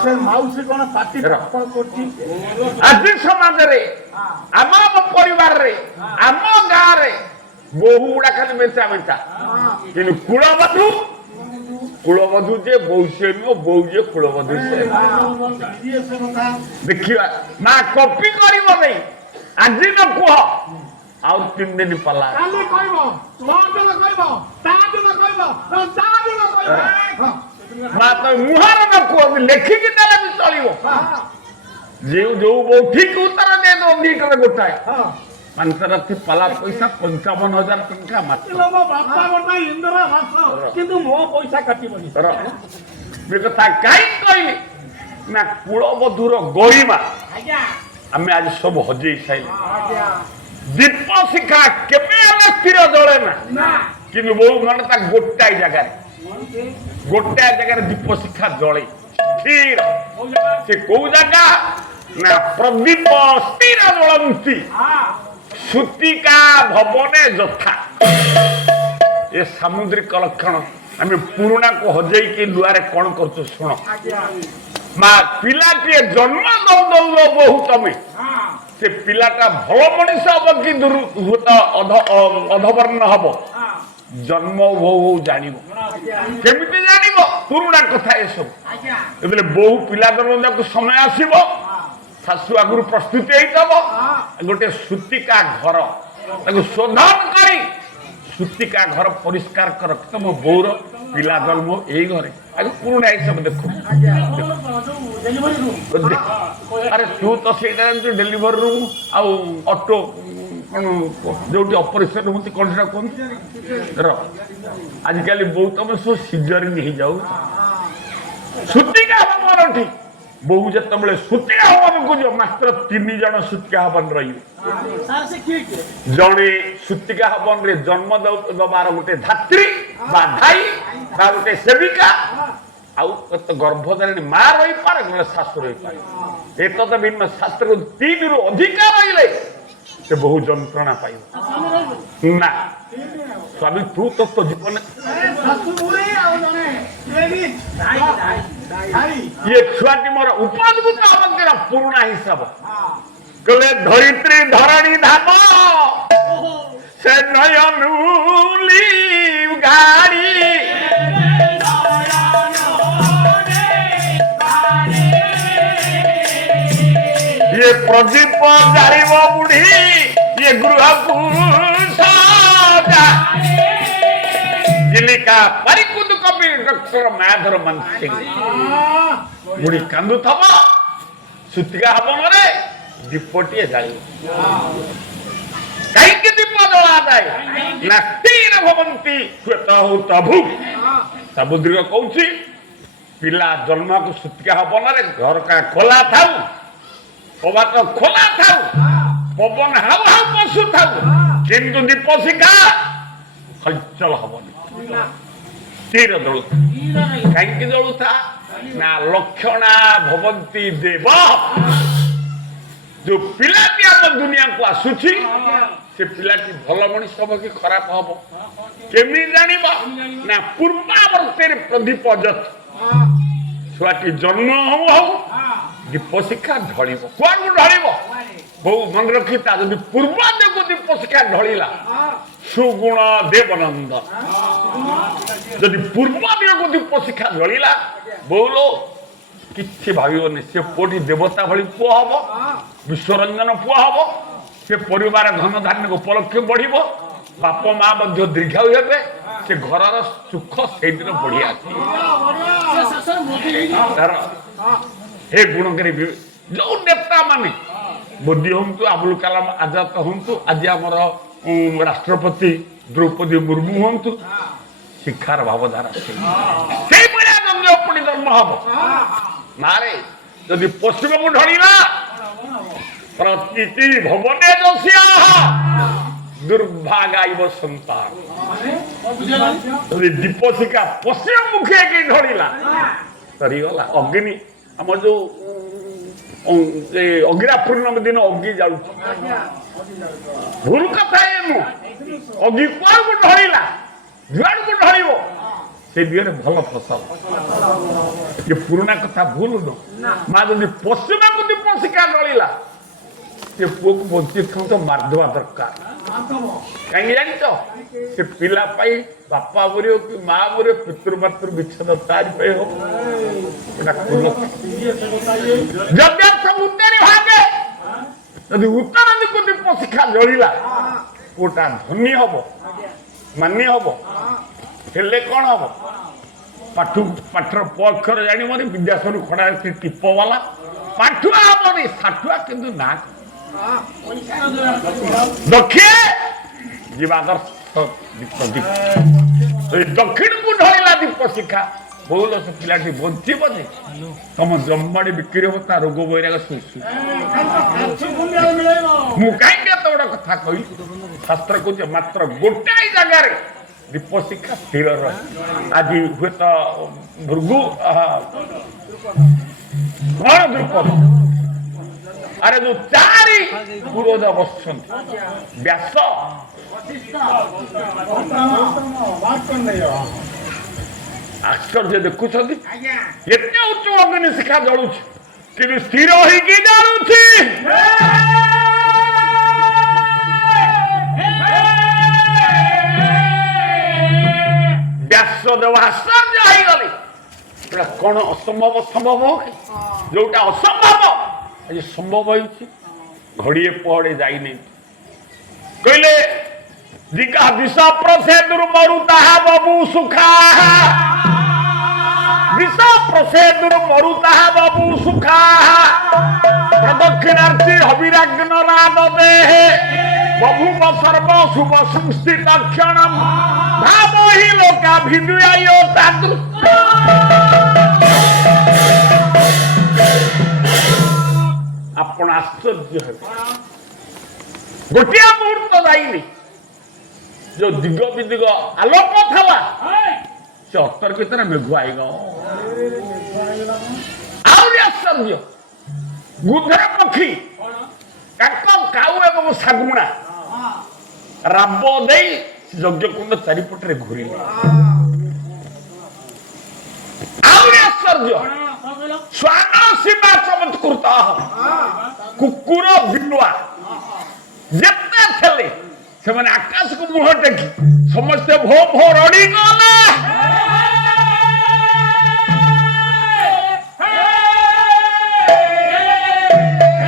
से माउसी कोन पार्टी करती आज समाज रे आम परिवार रे आम गाँ रे बहु गुड़ा खाली बेचा बेचा कि कुलबधु जे बहु से नुह बहु जे कुलबधु से देखिए माँ कॉपी कर आज न कह आउ 3 दिन पला काली कहबो दिन कहबो ता दिन कहबो ता दिन कहबो माँ तो मुहार न कह लेखिकी देले भी चलिबो जो जो बहु ठीक उत्तर दे दो दीटर गोटाए पांच राति पाला पैसा 55,000 टंका मात्र मो बापा गोटा इंदिरा भाष किंतु मो पैसा काटिबनी कथा कहीं कहली ना कुलबधुर गरिमा आज्ञा आमे आज सब हजई साइले दीप शिखा केबे हमें स्थिर जले ना किंतु बहु मन ता गोटाई जगह दीप शिखा जले स्थिर से को जगह ना प्रदीप स्थिर जलंती सुतिका भवने जथा ये सामुद्रिक लक्षण आम पुराणा को हजई के लुआरे कौन कर शुण माँ पिलाटे जन्म दौ बहु तमें से पिलाटा भल मनीष हम कि अधवर्ण हम जन्म बहु जान केमी जान पुराणा कथा ये सब बहु पिला जन्म को समय आसब शाशु आगु प्रस्तुति गोटे सूतिका घर शोधन कर सूतिका घर परिष्कार कर मो बोर पिला जन्म यही घरे आगे पुराणा ये सब देख अरे तू तो से डेलीवरी रूम आटो जो ऑपरेशन होती कौन से कौन आजिकल बहुत तुम सब सीजरिंग हो जाऊ सूतिका हवन ठीक बहु जिते सूतिका हवन को जो मात्र 3 जन सूतिका हवन रही जड़े सूतिका हवन रे जन्म दबार गोटे धात्री भाई गोटे सेविका आउ गर्भधारिणी माँ रही पारे ना शाशु रही पारे एक भिन्न शास्त्र 3 रु अधिक रही से बहु जंत्रणा पाइब ना स्वामी तू तो जीवन ये छुआटी मोर उपद्भुत अवंतिर पुराणा हिसाब कहले धरित्री धरणी धाम से नयनुली गाड़ी ଯେ ପ୍ରଦୀପ ଜାଳିବ ବୁଢୀ ଇଏ ଗୃହକୁ ସଜା ଚିଲିକା ପାରିକୁଦ କବି ଡକ୍ଟର ମାୟାଧର ମାନସିଂ ବୁଢୀ କାନ୍ଦୁଥବ ସୁତିକା ହବନରେ ଦୀପଟିଏ ଜାଳିବ କାହିଁକି ଦୀପ ଜଳାଯାଏ ନା ସ୍ଥିର ଭବନ୍ତି ହୁଏତ ତଭୁ ସାମୁଦ୍ରିକ କହୁଛି ପିଲା ଜନ୍ମକୁ ସୁତିକା ହବନରେ ଝରକା ଖୋଲା ଥାଉ କବାଟ ଖୋଲା ଥାଉ ପବନ ହାଉ ହାଉ ପଶୁଥାଉ କିନ୍ତୁ ଦୀପ ଶିଖା ହଲଚଲ ହବନି ସ୍ଥିର ଜଳୁଥା କାହିଁକି ଜଳୁଥା ନା ଲକ୍ଷଣା ଭବନ୍ତି ଦେବ ଯୋଉ ପିଲାଟି ଆମ ଦୁନିଆକୁ ଆସୁଛି ସେ ପିଲାଟି ଭଲ ମଣିଷ ହବ କି ଖରାପ ହବ କେମିତି ଜାଣିବ ନା ପୂର୍ବାବର୍ତ୍ତରେ ପ୍ରଦୀପ ଛୁଆଟି ଜନ୍ମ ହଉ ହଉ ଦୀପ ଶିକ୍ଷା ଢଳିବ କୁଆଡକୁ ଢଳିବ ବହୁ ମନେ ରଖିତା ଯଦି ପୂର୍ବ ଦିଗକୁ ଦୀପ ଶିକ୍ଷା ଢଳିଲା ସୁଗୁଣ ଦେବନନ୍ଦ ଯଦି ପୂର୍ବ ଦିଗକୁ ଦୀପ ଶିକ୍ଷା ଢଳିଲା ବହୁ କିଛି ଭାବିବନି ସେ ପୁଅଟି ଦେବତା ଭଳି ପୁଅ ହବ ବିଶ୍ୱରଞ୍ଜନ ପୁଅ ହବ ସେ ପରିବାର ଧନ ଧାନ୍ୟ ଉପଲକ୍ଷ ବଢିବ ବାପ ମା ମଧ୍ୟ ଦୀର୍ଘାୟୁ ହେବେ ସେ ଘରର ସୁଖ ସେଇଦିନ ବଢି ଆସିବ हे गुणकारी जो नेता माने मोदी हूँ अबुल कलाम आजाद हूँ आज आमर राष्ट्रपति द्रौपदी मुर्मू हूँ शिक्षार भावधारा से जन्म हम नारे जदि पश्चिम को ढलिला प्रतीति भवने दुर्भागाइब संतान दीप शिखा पश्चिम मुखे की ढलिला सरीगला अग्नि आम जो अगिरा पूर्णमी दिन अग्नि जाऊ भूल कथा अग्नि कुआ को ढलिला जुआड़ को ढलिब से दिहरे भल फसल ये पुराना कथा भूल न माँ जब पश्चिम को दीप शिखा ढलिला से पुओ को बंची तो मारदेवा दरकार कहीं जान से पिला बापा मर कि माँ मर पितृमातृ विच्छेद तारी हो भागे यदि उत्तर दिक्कु दीप शिखा जलिला कोटा धनी हम मान्य हम हेले कौन हम पाठर पक्षर जानी विद्यासर खड़ा टीप वाला पाठुआ हम साठुआ किंतु ना दक्षिण जीवादर्श दक्षिण को ढलिला दीप शिखा बहुल से पिलाटी बंचब जे तुम जमाड़ी बिक्री हम ता रोग बैराग सुसु मु कहीं बड़ कथा कही शास्त्र कह मात्र गोटाई जगार दीप शिखा स्थिर रहे आज हुए तो भृगु कौन द्रुपद अरे जो चारि पुरोध बसुंट व्यास आश्चर्य देखुं एते उच्च अग्नि शिखा जलु कि स्थिर होगी जलुची व्यासदेव आश्चर्य हो गले कौन असंभव संभव हो जोटा असंभव आज संभव घड़िए पहड़े जाइने कहले जिका विष प्रसेदुर मरु ताहा बाबू सुखा विष प्रसेदुर मरु ताहा बाबू सुखा प्रदक्षिणार्थी हविराग्न राग देहे बभूव सर्व शुभ संस्थित क्षणम भाव ही लोका भिदुयायो तादृ आपण आश्चर्य है गोटे मुहूर्त जाइनी जो दिग विदिग आलोक था से अतर भितर मेघ आईग आश्चर्य गुधर पक्षी काऊ एवं शागुणा राब दे यज्ञ कुंड चारिपटे घूरी आश्चर्य स्वान सीमा चमत्कृत कुकुर बिलुआ जिते थे से आकाश को मुह टेकी समस्ते भो भो रड़ी गले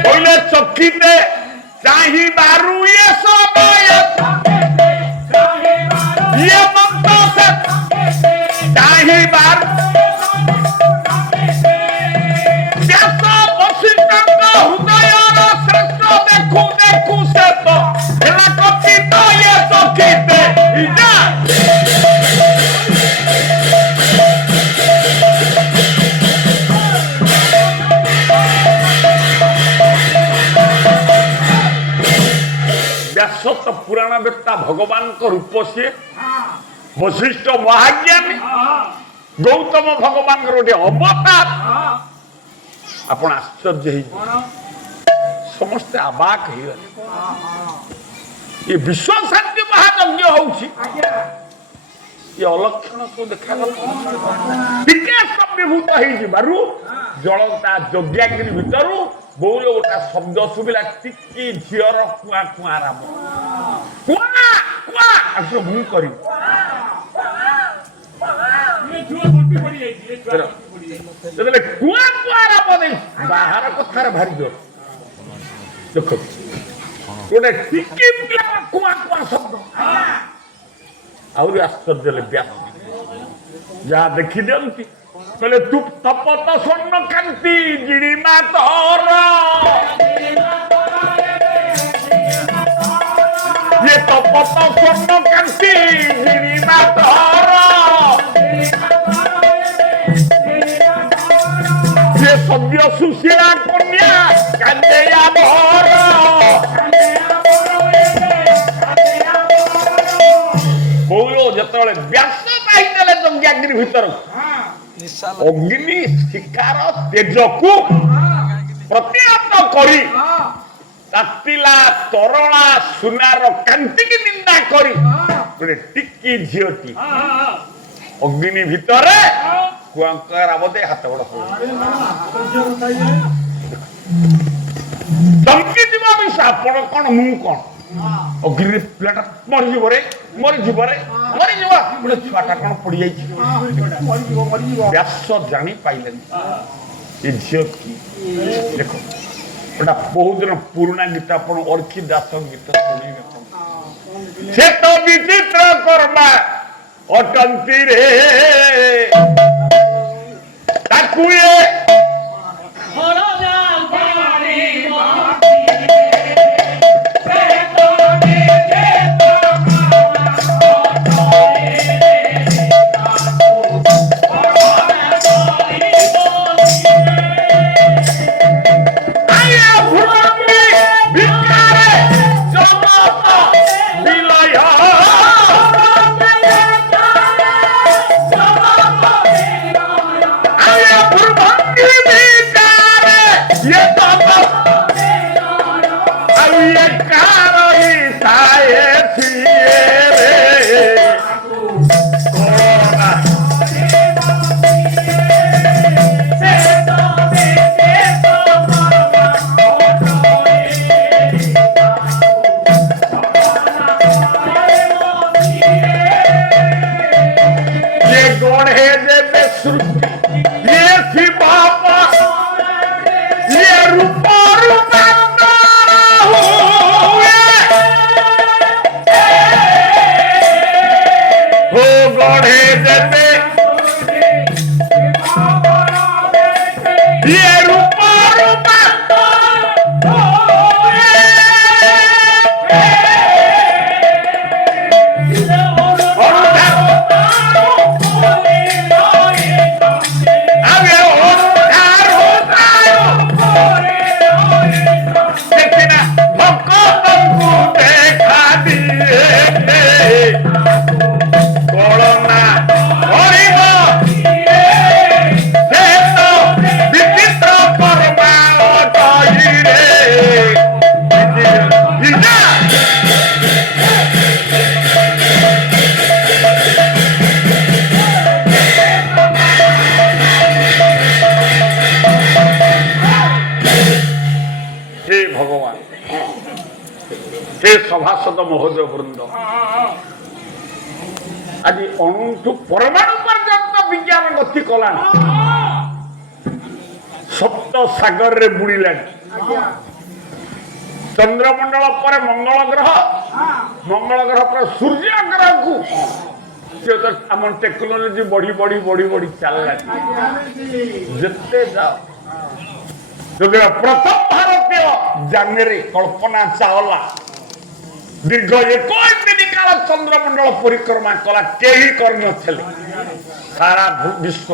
कहले କହିବାର ବ୍ୟାସ ବଶିଷ୍ଠଙ୍କ ହୃଦୟର ଶ୍ରେଷ୍ଠ ଦେଖୁ ଦେଖୁ ସେ ତ ହେଲା କଥିତ ଇଏ ସଖିତେ ଇଜା ବ୍ୟାସ ତ ପୁରାଣ ବେତ୍ତା ଭଗବାନଙ୍କ ରୂପ ସିଏ ବଶିଷ୍ଠ ମହାଜ୍ଞାନୀ ଗୌତମ ଭଗବାନଙ୍କର ଗୋଟେ ଅବତାର ଆପଣ ଆଶ୍ଚର୍ଯ୍ୟ ହେଇଯିବେ ସମସ୍ତେ ଆବାକ ହେଇଗଲେ ଏ ବିଶ୍ୱ ଶାନ୍ତି ମହାଯଜ୍ଞ ହଉଛି ଏ ଅଲକ୍ଷଣ ସବୁ ଦେଖାଗଲା ଟିକେ ସ୍ତମ୍ଭୀଭୂତ ହେଇଯିବାରୁ ଜଳ ତା ଯଜ୍ଞାଗ୍ନି ଭିତରୁ ବଉଳ ଗୋଟା ଶବ୍ଦ ଶୁଭିଲା ଟିକି ଝିଅର କୁଆ କୁଆ ରାମ କୁଆ କୁଆ ଆସ ମୁଁ କରିବି ଯେତେବେଳେ କୁଆ କୁଆ ରାମ ଦେଇ ବାହାର କଥାରେ ଭାରି ଜୋର ଦେଖ ଗୋଟେ ଟିକି କୁଆ କୁଆ ଶବ୍ଦ ଆହୁରି ଆଶ୍ଚର୍ଯ୍ୟ ହେଲେ ବ୍ୟାସ ଯାହା ଦେଖି ଦିଅନ୍ତି କହିଲେ ତୁ ତପତ ସ୍ୱର୍ଣ୍ଣ କାନ୍ତି ଜିଣିମା ତୋର ये तपत स्वर्ण्ण कांति जिणिमा तोर ये सद्य सुशीला कन्या कांदेया भर बौलो जेतବେଳେ ବ୍ୟାସ ପାଇଦେଲେ ଯଜ୍ଞାଗ୍ନି ଭିତରକୁ ଅଗ୍ନି ଶିକାର ତେଜକୁ ପ୍ରତିହତ କରି ତାତିଲା ତରଳା ସୁନାର କାନ୍ତିକି ନିନ୍ଦା କରି ଗୋଟେ ଟିକି ଝିଅଟି ଅଗ୍ନି ଭିତରେ କୁଆଙ୍କ ରାବଦେ ହାତ ଗୋଡ଼ ଚମକି ଯିବ ବିଷ ଆପଣ କଣ ମୁଁ କଣ ଅଗ୍ନିରେ ପିଲାଟା ମରିଯିବରେ ମରିଯିବ ଗୋଟେ ଛୁଆଟା କଣ ପଡିଯାଇଛି ବ୍ୟାସ ଜାଣି ପାଇଲେନି ଏ ଝିଅ କି ଦେଖ এটা বহুদিন পুরোনা গীত আপনার অর্কি দাস গীত শুনিবে সে তো বিচিত্র কর্মা অটন্তি রে তাকু सभासद महोदय वृंद आज अणु परमाणु पर्यंत विज्ञान गति कला सप्त सागर रे बुड़िला चंद्रमंडल पर मंगल ग्रह पर सूर्य ग्रह को से तो आम टेक्नोलोजी बढ़ी बढ़ी बढ़ी बढ़ी चलला जिते जाओ जो प्रथम भारतीय जाने कल्पना चावला दीर्घ 21 दिन काल चंद्रमंडल परिक्रमा कला कहीं कर सारा विश्व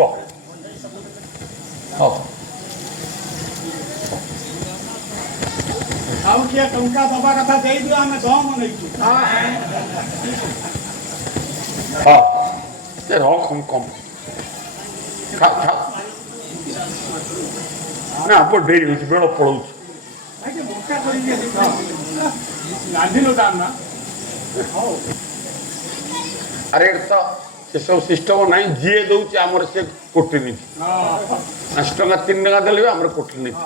ଆଉ କିଏ ଟଙ୍କା ଦବା କଥା ଦେଇଦିଅ ଆମେ ଦମ ନେଇଛୁ कम कम खाओ खाओ ना आप डेरी हो बेड़ पड़ो ଗାନ୍ଧିଲୁ ଦାମ ନା अरे तो से सब सिस्टम ना जी दौर आमर से कोटिनीति 5 टका 3 टका देले आमर कोटिनीति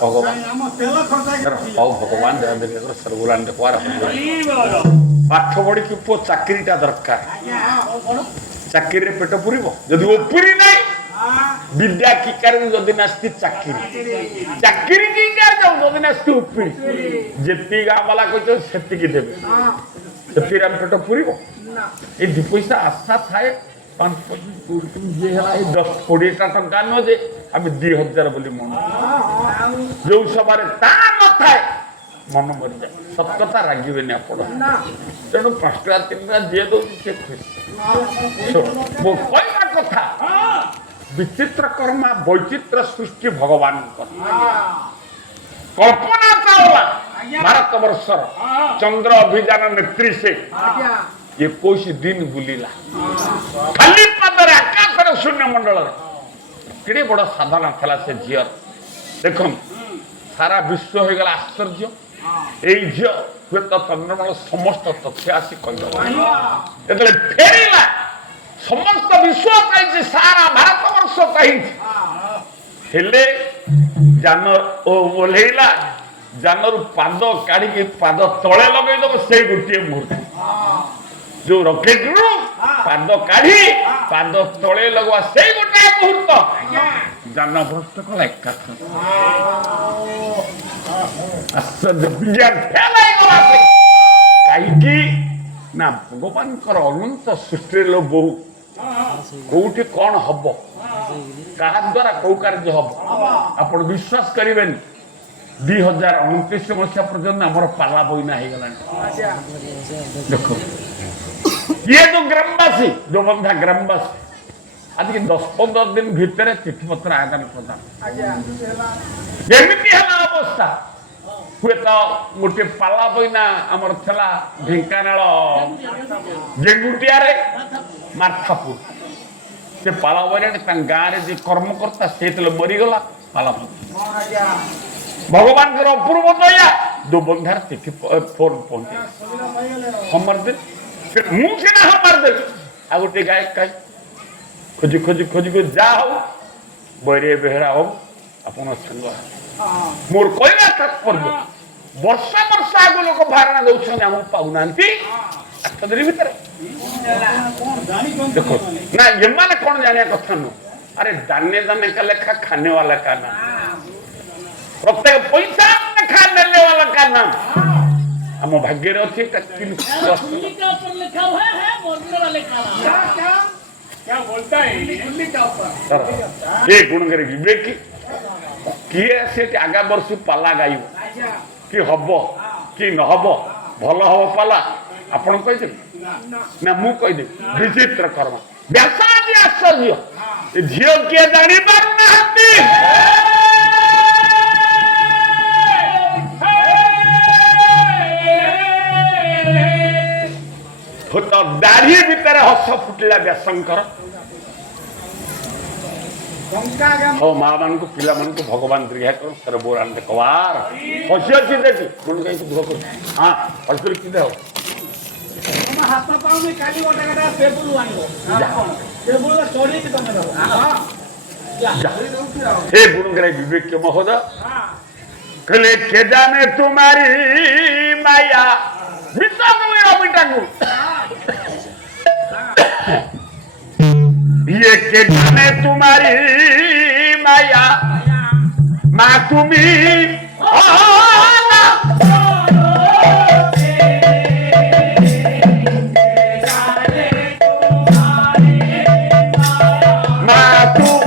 भगवान ଆମ ତେଲ ଖର୍ଚ୍ଚ हौ भगवान दया दे सर्वलान कुआर पाठ पढ़ी कि पो चाकरीटा दरकार चाकरी पेट पुरीब जदि वो पुरी नहीं विद्या की कारण जदि नास्ती चाकरी चाकरी की कारण जदि नास्ती उपरी जेती गाँ वाला कहते सेती की देबे सेती राम पेट पुरीब ए 2 पैसा आशा थाए 5 जे हला 10-20 टका न जे आम 2000 बोली मन जो सबारे ता न थाए मन मरी जाए सतकथा रागिबे ना पड़ तेणु 5 टका 3 टका जे दो से खुशी मो कहवा कथा विचित्र कर्मा वैचित्र सृष्टि भगवान कल्पना चावला भारत वर्षर चंद्र अभियान नेत्री से 21 दिन बुलिला खाली पादर आकाशर शून्य मंडल केड़े बड़ साधना था से झीर देख सारा विश्व हो गला आश्चर्य यही झील हुए तो चंद्रमंडल समस्त तथ्य आसी कह फेरला समस्त विश्व कही सारा भारत वर्ष कही जान ओल्ला जानर पाद काढ़ी पाद तले लगेदब से गोटे मुहूर्त जो रकेट रु पाद काढ़ी पाद तले लगवा से गोटे मुहूर्त जान भ्रष्ट कला एकाथर आश्चर्य विज्ञान फेल कहीं ना भगवान अनंत सृष्टि बहु कौटी कौन हम क्या द्वारा कौ कार्य हम आप विश्वास करें 2029 मसीहा पर्यंत आम पाला बईना हो गला देख ये जो ग्रामवासी जो बंधा ग्रामवासी आज के 10-15 दिन भितर चिठी पत्र आदान प्रदान जमी अवस्था हुए तो गोटे पाला बईना आमर थला ढेंकानाल गेंगुटिया मार्थापुर से पाला बईना गाँव में जो कर्मकर्ता से मरीगला पाला भगवान अपूर्व दया दो बंधार चिठी फोन पहुंचे हमर दिन फिर मुझे ना हमर दिन आ गोटे गाय कह खोजी खोजी खोजी को जा हो बैरे बेहरा हो अपन संग मोर कहना तात्पर्य वर्षा वर्षा आग लोक धारणा दौरान आम पाऊना 8 दिन भितर देखो ना ये मैंने कौन जाने कथा नु अरे दाने दाने का लेखा खाने वाला का नाम प्रत्येक पैसा लेखा लेने वाला का नाम हम भाग्य अच्छे क्या बोलता है उल्ली का ऊपर ये गुण करे विवेक किए से आगा वर्ष पाला गाइब कि हब कि न हब भल हब पाला आपण कह ना मु कहीदे विचित्र कर्म व्यासादी आश्चर्य झील किए जानी पारना तो दाढ़ी भितर हस फुटिला व्यासंकर हो माँ मान को पिला मान को भगवान दीर्घा कर सर्वोरान कवार हसी अच्छी देखी मन कहीं तो दुख हाँ हसी कि दे हाथ पाऊनी काली गोटे गोटे टेबुल आनिबो टेबुल चढ़ी कि तमे दबो हे गुणग्राही विवेक महोदय कहले के जाने तुम्हारी माया विश्वास को ये के जाने तुम्हारी माया माँ तुम्हें तू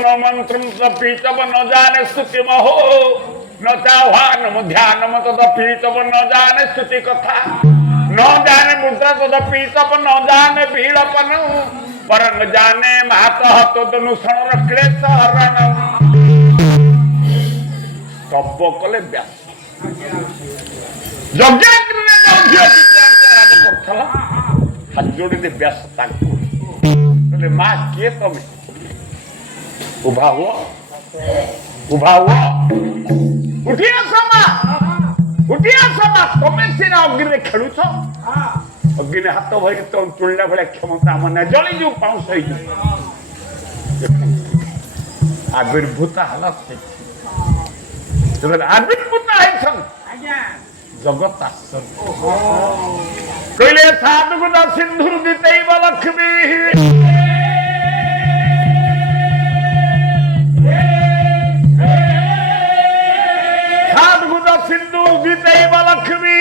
न मंत्रम पीतव न जाने स्तुति महो न चाह्वान ध्यान तदपीतव न जाने स्तुति कथा न जाने मुद्रा तदपीतव न जाने भीड़पन पर न जाने मातः तदनुसरण क्लेश हरण कब्ब कले व्यास यज्ञाग्नि हाथ जोड़ी व्यास कहले माँ किए तमें उभा हुआ उठिया समा तमें सीना अग्नि खेलुछ अग्नि हाथ भर तो चुड़ा भाया क्षमता आम ना जली जो पाउस आविर्भूत हल आविर्भूत है जगत आश्चर्य कहले साधु सिंधु दितैव लक्ष्मी सिंधु विदैव लक्ष्मी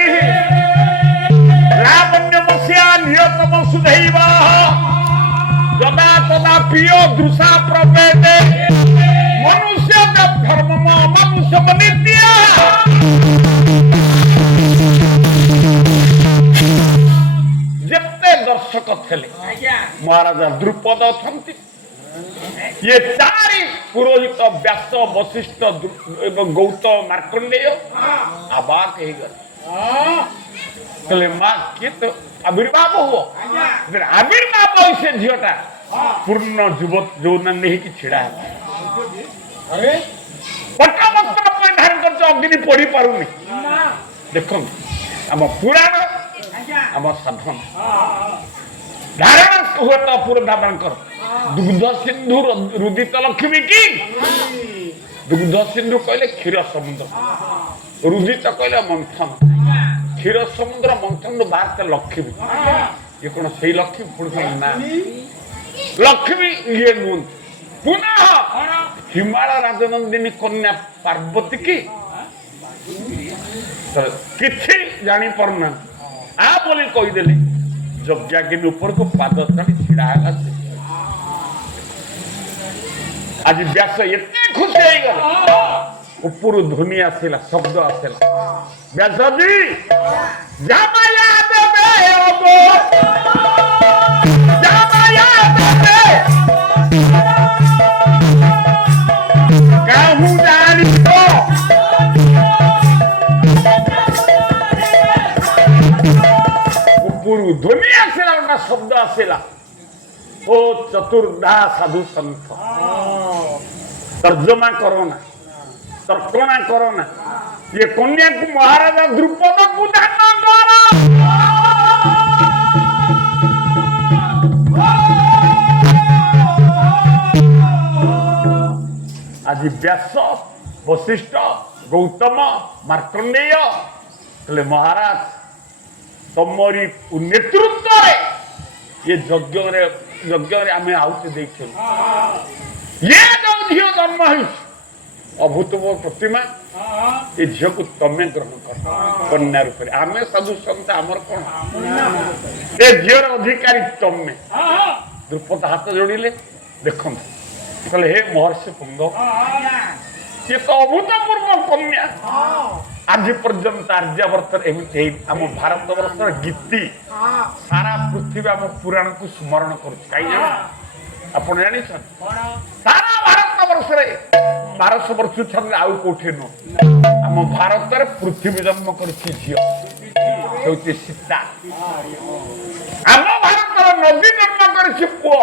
लावण्यमस्या नियतम सुधैव यदा तदा प्रिय दृशा प्रवेदे मनुष्य धर्म मनुष्य नित्य जेते दर्शक थे महाराजा द्रुपद अछंती ये चारि पुरोहित व्यास वशिष्ठ एवं गौतम मार्कंडेय आबाक कहले माँ किए तो आविर्भाव हो आविर्भाव से झीटा पूर्ण युवक जो नहीं कि छिड़ा पट्टा वस्त्र परिधान कर अग्नि पड़ी पारुनी देखो आम पुराण आम साधन धारणा हुए तो पूरा कर दुग्ध सिंधु रुदित लक्ष्मी की दुग्ध सिंधु कहले क्षीर समुद्र रुदित कहले मंथन क्षीर समुद्र मंथन बाहर लक्ष्मी ये कौन से लक्ष्मी पुणी ना लक्ष्मी ये नुन पुनः हिमालय राजनंदिनी कन्या पार्वती की किसी जानी पारना आ बोली कहीदेले यज्ञाग्नि ऊपर को पाद चढ़ी छिड़ा है आज व्यास एते खुशी हो गए ऊपर ध्वनि आसला शब्द आसला व्यास जी जामाया देवे ओगो जामाया देवे काहू जानी तो ऊपर ध्वनि आसला उनका शब्द आसला ओ चतुर्धा साधु संत तर्जमा करो ना तर्कना करो ना ये कन्या को महाराजा द्रुपद को दान करो आज व्यास वशिष्ठ गौतम मार्कंडेय कहले महाराज तमरी नेतृत्व ये यज्ञ आम आहुति देखु ये जो झील जन्म हो अभूतपूर्व प्रतिमा ये झील को तमें ग्रहण कर कन्या रूप में आम साधु संत आमर कौन ये झील अधिकारी तमें द्रुपद हाथ जोड़िले देखो कहले हे महर्षि पुंग ये तो अभूतपूर्व कन्या आज पर्यंत आर्यावर्त एमती आम भारत वर्ष गीति सारा पृथ्वी आम पुराण को स्मरण कर जानी सारा भारत वर्ष छाड़ आउ कौटे नुह आम भारत पृथ्वी जन्म कर सीता आम भारत नदी जन्म कर पुओ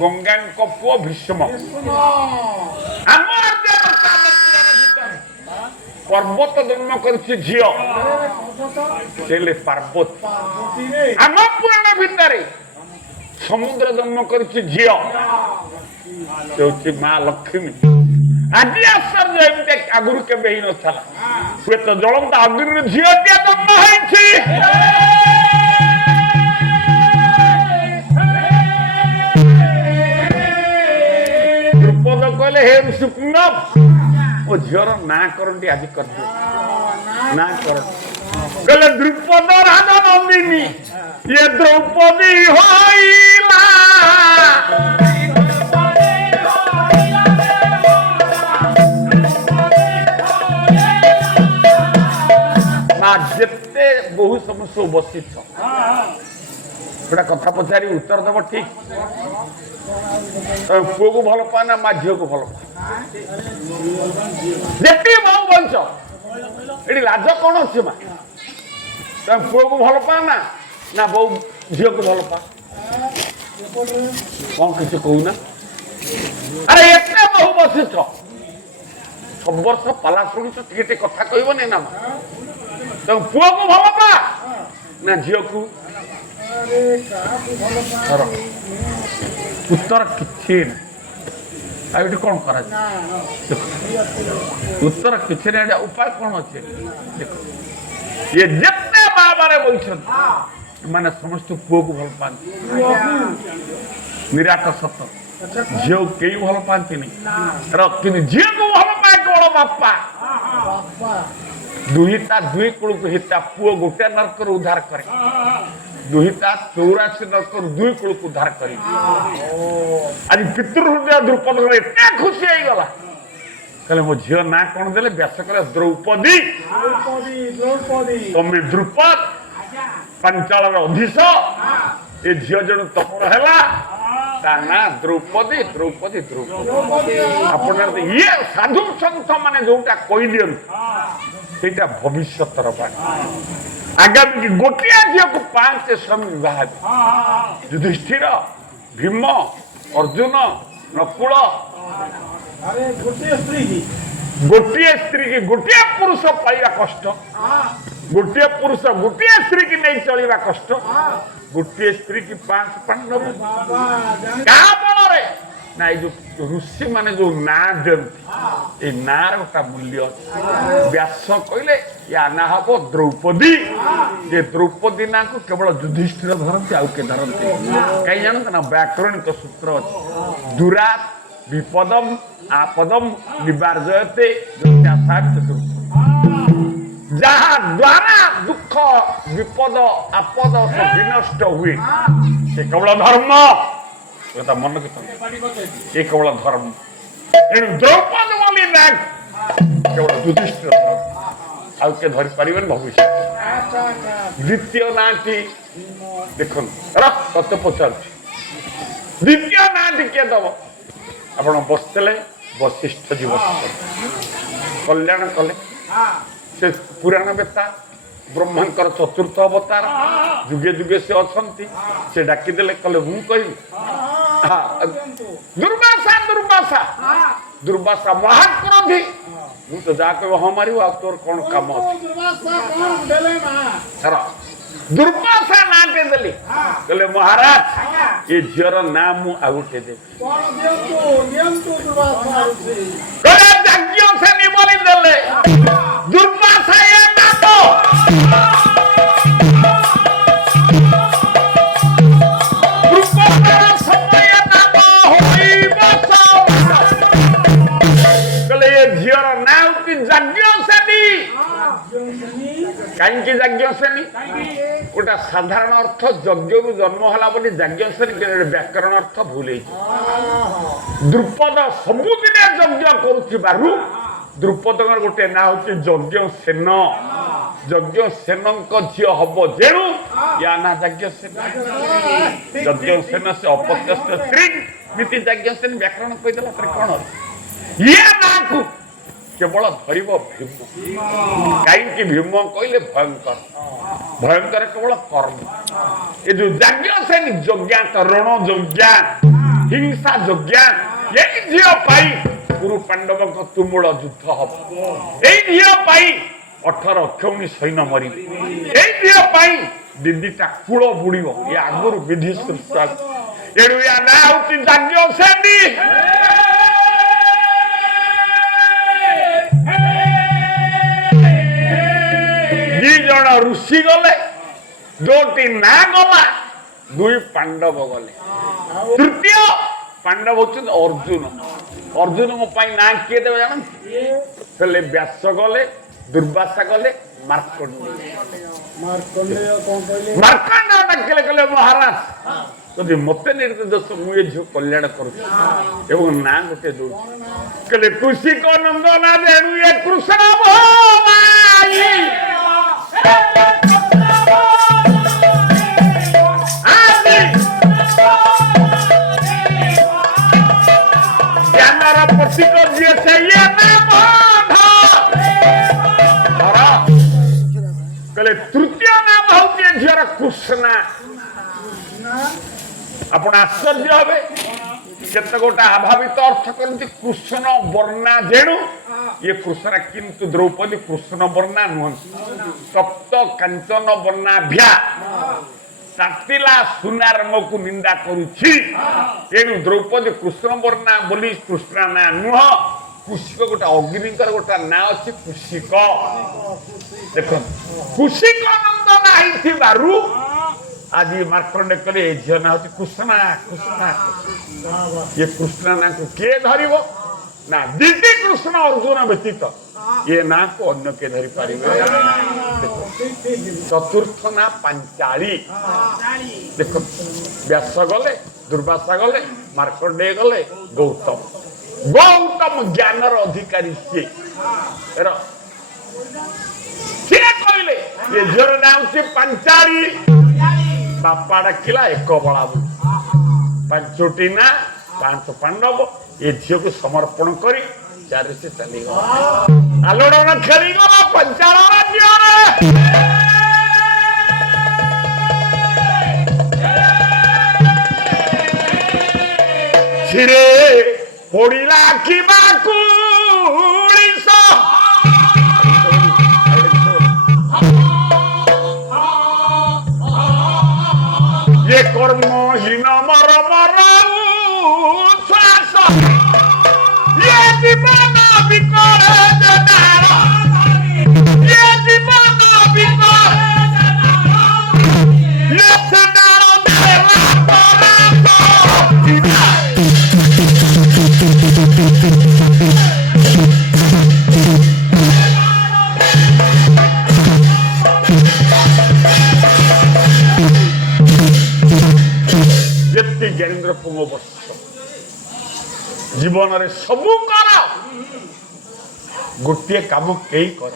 गंगा पुओ भीष्म आम पर्वत जन्म करछि झियो सेले पार्वती आम पुराण भितर समुद्र जन्म करछि झियो से होछि माँ लक्ष्मी आज आश्चर्य एमती आगुरी केबे ही नथला हुए तो जलंता अग्नि झियोटिया जन्म होइछि द्रुपद कहले हे ऋषिपुंगव ओ झियर ना करंटी आज कर दियो ना कर कहले द्रुपद राजा नंदिनी ये द्रौपदी होइला जेते बहु समस्त बसिछ गोटा कथा पचारि उत्तर देव ठीक पुओ को भल पा ना माँ झील को भल पा जेती बहु बंश ये लाज कौन अच्छे माँ तुम पुओ को भल पा ना बहु झील को भल पा कौन किसी कहूना अरे एते बहु बसिछ सब वर्ष पाला शुणुच टे कथा कहबनी ना तुम पुओ को भल पा ना झील को उत्तर किसी नहीं कौन कर उत्तर किसी नहीं उपाय कौन अच्छे देखो ये जितने बाबा बोल मैंने समस्त पुओ को भल पाती निराट सत झील कई भल पाती नहीं झील को भल पाए कौन बापा दुहिता दुई कूल को हिता पुओ गोटे नरक उद्धार करे दुहिता 84 नरक दुई कूल को उद्धार कर आज पितृहृदय द्रुपद एते खुशी हो गला कहले मो झील ना कौन देले व्यास कहले द्रौपदी तमे द्रुपद पंचाल अधीश ए झील जन तमर हैला ता ना द्रौपदी द्रौपदी द्रौपदी अपन ये साधु संत माने जोटा कहि दियन सेटा भविष्यतर बात आगामी की गोटिया झील को 5 स्वामी विवाह युधिष्ठिर भीम अर्जुन नकुल गोटे स्त्री की गोटे पुरुष पाइबा कष्ट गोटे पुरुष गोटे स्त्री की नहीं चलवा कष्ट गोटे स्त्री की 5 पांडव क्या बल ना जो ऋषि माने जो ना दिखती ना गोटा मूल्य व्यास कहले या ना हम द्रौपदी ये द्रौपदी ना को केवल युधिष्ठिर धरती आउ के धरती कहीं जानते ना व्याकरणिक सूत्र अच्छे दुरात विपदम आपदम विवर्जयते जहाँ द्वारा दुख विपद आपद सब विनष्ट हुए से केवल धर्म मन के ये केवल धर्म द्रौपद वाली ना केवल युधिष्ठिर आउ के धरी पारे भविष्य द्वितीय नाटी देख तत्व पचार द्वितीय नाटी किए दब आप बसते वशिष्ठ जी बस कल्याण कले से पुराण बेता ब्रह्मांकर चतुर्थ अवतार जुगे जुगे से अच्छी से डाकिदेले कले मु कहि दुर्वासा दुर्वासा दुर्वासा महाक्रोधी मु तो जा कह हाँ मार तोर कौन काम दुर्वासा नाटे देली कहले महाराज ये झीर ना मु आउटे दे यज्ञ से निबली देले दुर्वासा ये नाम समय नाम कहले ये झीर ना यज्ञ से कहीं यज्ञ से गोटा साधारण अर्थ यज्ञ जन्म है बोली यज्ञ से व्याकरण अर्थ भूल द्रुपद सबुदिन यज्ञ करू द्रुपद गोटे ना हूँ यज्ञ सेन यज्ञ सेन झील हम जेणु या ना यज्ञ सेन यज्ञ सेन से अपत्यस्त स्त्री नीति यज्ञ सेन व्याकरण कहीदेला कौन ये ना को केवल धर भीम कहीं भीम कहले भयंकर भयंकर केवल कर्म ये जो यज्ञ से यज्ञ रण यज्ञ हिंसा यज्ञ यही झील पाई कुरु पांडव तुमुल युद्ध हम झील 18 अक्षौणी सैन्य मरी झील दीदीटा कूल बुड़ ये आगुरी विधि एणु या ना हूँ जाज्ञ सेनी दी जन ऋषि गले जोटी ना गला दुई पांडव गले तृतीय पांडव होचन अर्जुन अर्जुन ना किए देवे जान पहले व्यास गले दुर्वासा गले मार्कंडेय डाकिले कहले महाराज जदि मत निर्देश मुझे झील कल्याण कर ना गोटे दौ कहले कृषि को नंदना जेणु ये कृष्ण ज्ञानर प्रतीक जी से ये कहले तृतीय नाम हूँ झीर कृष्णा आपण आश्चर्य हे केते गोटा अभावित अर्थ करती कृष्ण वर्णा जेणु ये कृष्ण किंतु द्रौपदी कृष्ण वर्णा नुहंती सप्त कांचन वर्णाभ्या तातिला सुनारंग को निंदा करुछि एणु द्रौपदी कृष्ण वर्णा बोली कृष्ण ना नुह कुशिक गोटा अग्निकर गोटा ना अच्छी कुशिक देख कुशिक नंदन आई आज मार्कंडे कहले झील ना होती कृष्णा कृष्णा ये कृष्णा ना को किए धर ना दीदी कृष्ण अर्जुन व्यतीत ये ना को अन्य के धरी पारे चतुर्थ ना पांचाली देख व्यास गले दुर्वासा गले मार्कंडे गले गौतम ज्ञानर अधिकारी सी कहले ये झील ना होती पांचाली बापा डाकिला एक बड़ा पांचोटी ना 5 पांडव ये झील को समर्पण करी चार से चली आलोड़न खेली गला पंचाल राज्य पड़ा कि ये कर्महीन मर मर श्वास ये जीवन विकल ये जीवन विकल ये ज्ञानेन्द्र पुंग वर्ष जीवन रे सबू कर गोटे काम कई कर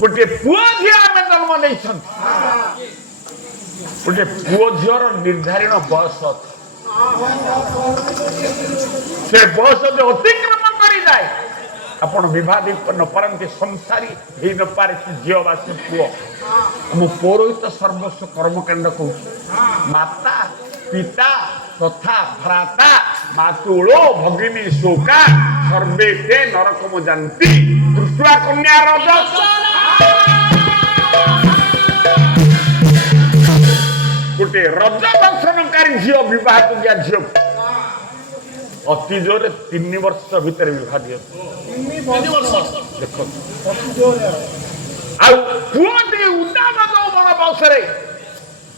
गोटे पुआ झी आम जन्म नहीं गोटे पुओ झीर निर्धारित बयस से बयस जो अतिक्रम कर जाए आपण विवादित न पारती संसारी हो न पारे झील बा से पुओ आम पौरोहित सर्वस्व कर्मकांड कह माता पिता तथा भ्राता मातुलो भगिनी शोका सर्वे ते नरकम जानती दृष्टा कन्या रज गोटे रज दर्शनकारी झील विवाह गया झील अति जोरे 3 वर्ष भितर विवाह दिए देख पुओटी उदान यौवन बयसरे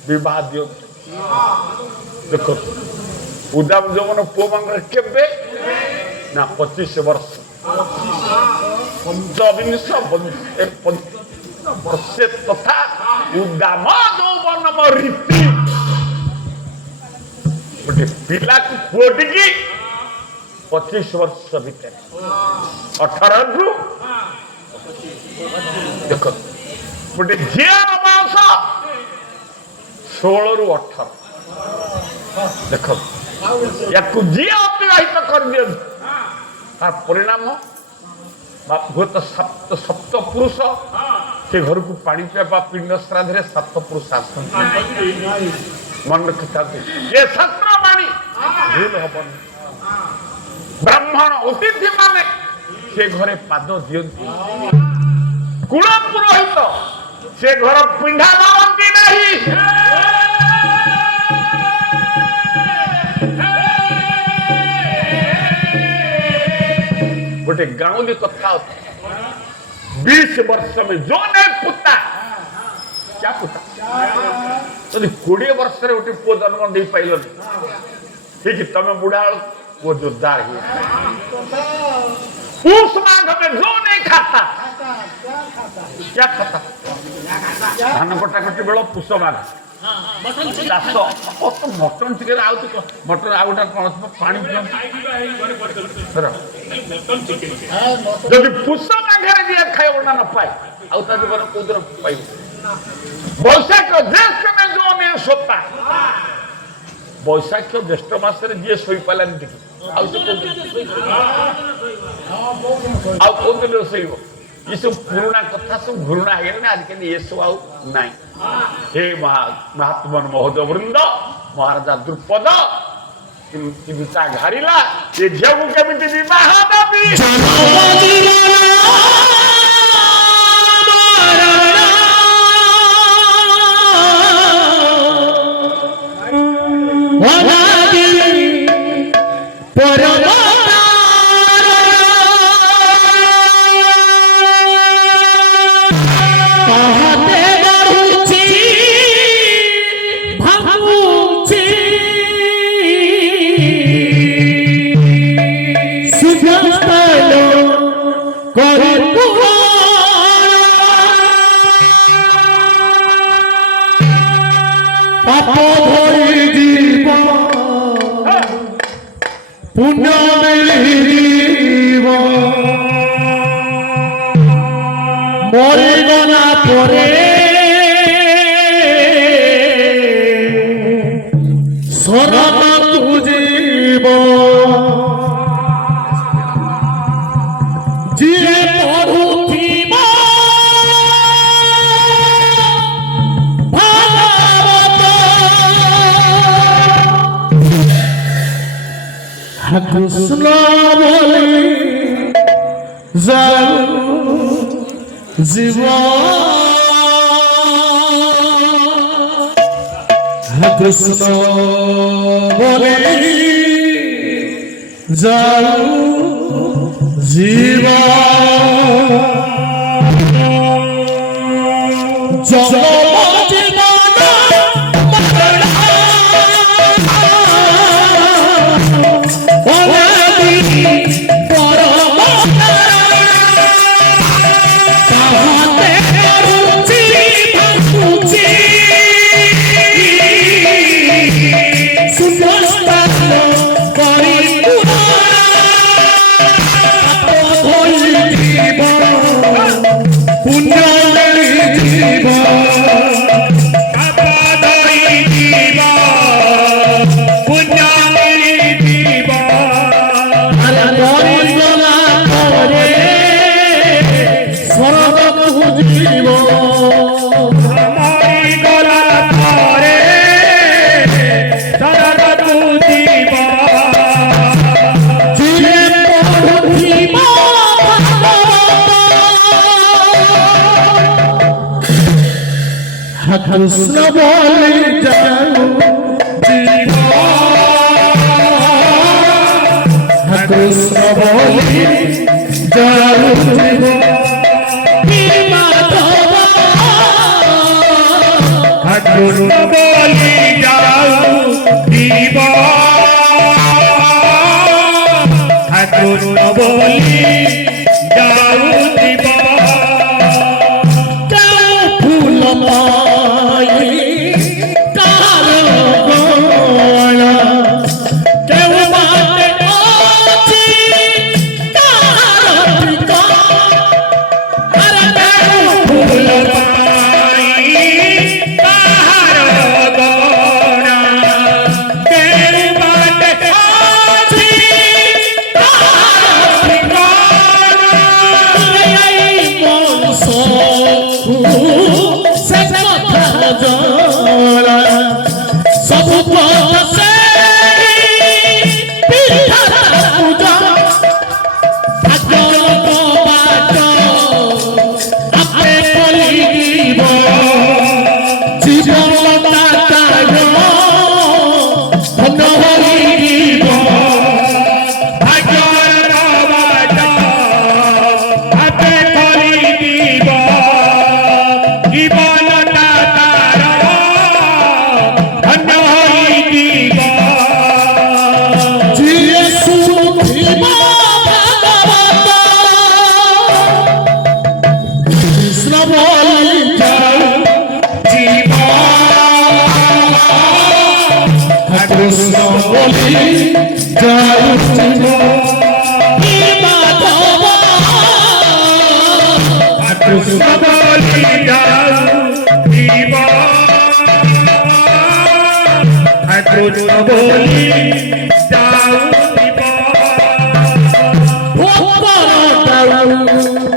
विवाह दियो देख उदान यौवन पुओ मान केबे ना 25 वर्ष 25 वर्ष तथा उदाम यौवन रीति गोटे पिला पुओटी की 25 वर्ष भितर 18 रु देख गोटे झील बयस 16 रु 18 देख या जी अतिवाहित कर दिया परिणाम हुए तो सप्त पुरुष से घर को पानी पीवा पिंड श्राद्ध 7 पुरुष आस मन रखी ये शास्त्र ଭୁଲ ହବନି। ବ୍ରାହ୍ମଣ ଅତିଥି ମାନେ ସେ ଘରେ ପାଦ ଦିଅନ୍ତି। କୁଳ ପୁରୋହିତ ସେ ଘର ପିଣ୍ଡା ମାରନ୍ତି ନାହିଁ। गोटे गाँवली कथा 20 वर्ष में जो नहीं पुता क्या पुता यदि 20 वर्ष गोटे पुओ जन्म दे पाइल ठीक तमें बुढ़ा पुओ जोरदार ही पूस माघ में जो नहीं खाता क्या खाता धान कटाकटी बेल पूस माघ चाष तो मटन चिकेन आउ तो मटन आउ गोटे कौन पानी जदि पुष माघे दिए खाइब ना न पाए आउ जीवन कौ दिन पाइब बैशाख ज्येष्ठ में जो नहीं सोता बैशाख ज्येष्ठ मास जी शोई पारानी टी कौ दिन शोब ये सब पुराणा कथा सब घृणा है आजिकल ये सब आउ ना हे महात्मा महोदय वृंद महाराजा द्रुपद चिंता घारिला ये झील को केमी विवाह देवी पुण्य मरीगला शरण तुझीब जी पढ़ुथिब कृष्ण बोली जाऊ जीव कृष्ण बोली जाऊ जीव कृष्ण बोली जाऊ जीव कृष्ण बोली जाऊ जीव कृष्ण बोली जाऊ जीव कृष्ण बोली जाऊ जीव ଯାଉଥିବ କୃଷ୍ଣ ବୋଲି ଯାଉଥିବ କୃଷ୍ଣ ବୋଲି ଯାଉଥିବ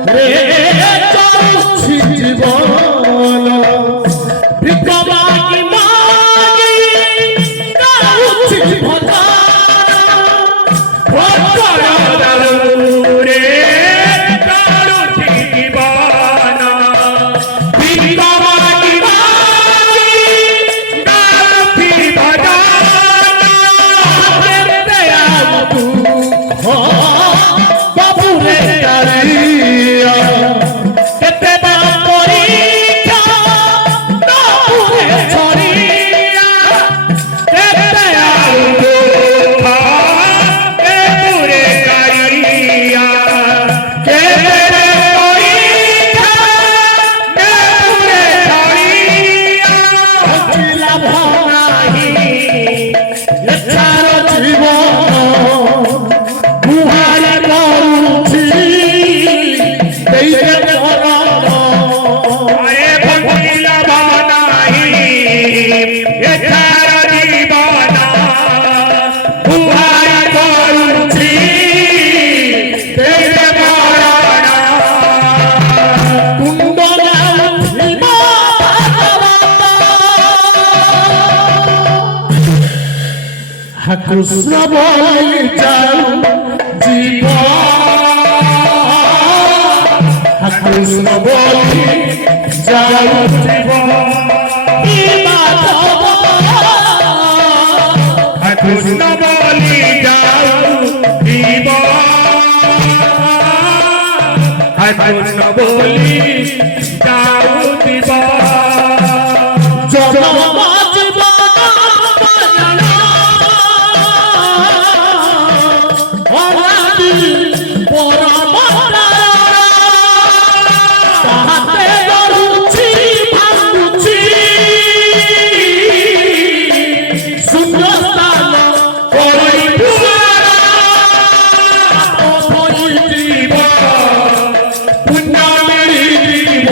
ରେ ଯାଉଛି ଜୀବନ ଭିକ ମାଗି ମାଗି ଯାଉଛି ଭଜନ ରେ ଯାଉଛି ଜୀବନ ଭିକ ମାଗି ମାଗି ଯାଉଛି ଭଜନ କେତେ ଆମକୁ ବାବୁରେ କାଳିଆ କେତେ ପରୀକ୍ଷା ବାବୁରେ ଛড়িয়া କେତେ ଆଉ ଦୁଃଖ ବାବୁରେ କାଳିଆ କେତେ ପରୀକ୍ଷା ବାବୁରେ ଛড়িয়া ଲାଭ ନାହିଁ ଏଠାର ଜୀବନ ଗୁହାରି କରୁଛି ଦେଇଦେ ମରଣ ଆଏ ଭୁଲିଲା ନାହିଁ ଏଠାର ଜୀବନ ଗୁହାରି କରୁଛି ଦେଇଦେ ମରଣ କୁଣ୍ଡ ଯାଉଥିବ କୃଷ୍ଣ ବୋଲି ଯାଉ জীব কৃষ্ণ বলি যাউথিব কৃষ্ণ বলি যাউথিব কৃষ্ণ বলি যাউথিব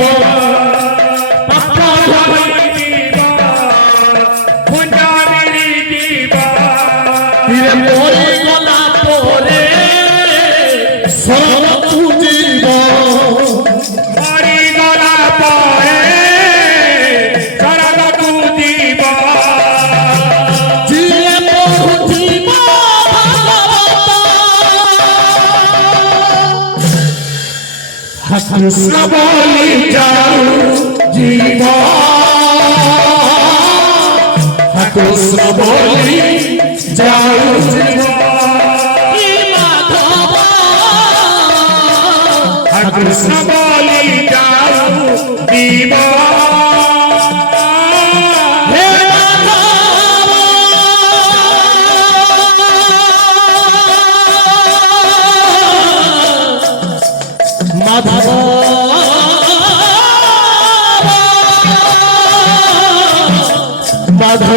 কৃষ্ণ বলি যাও জীব কৃষ্ণ বলি যাও জীব কৃষ্ণ বলি যাও জীব মাধব মাধব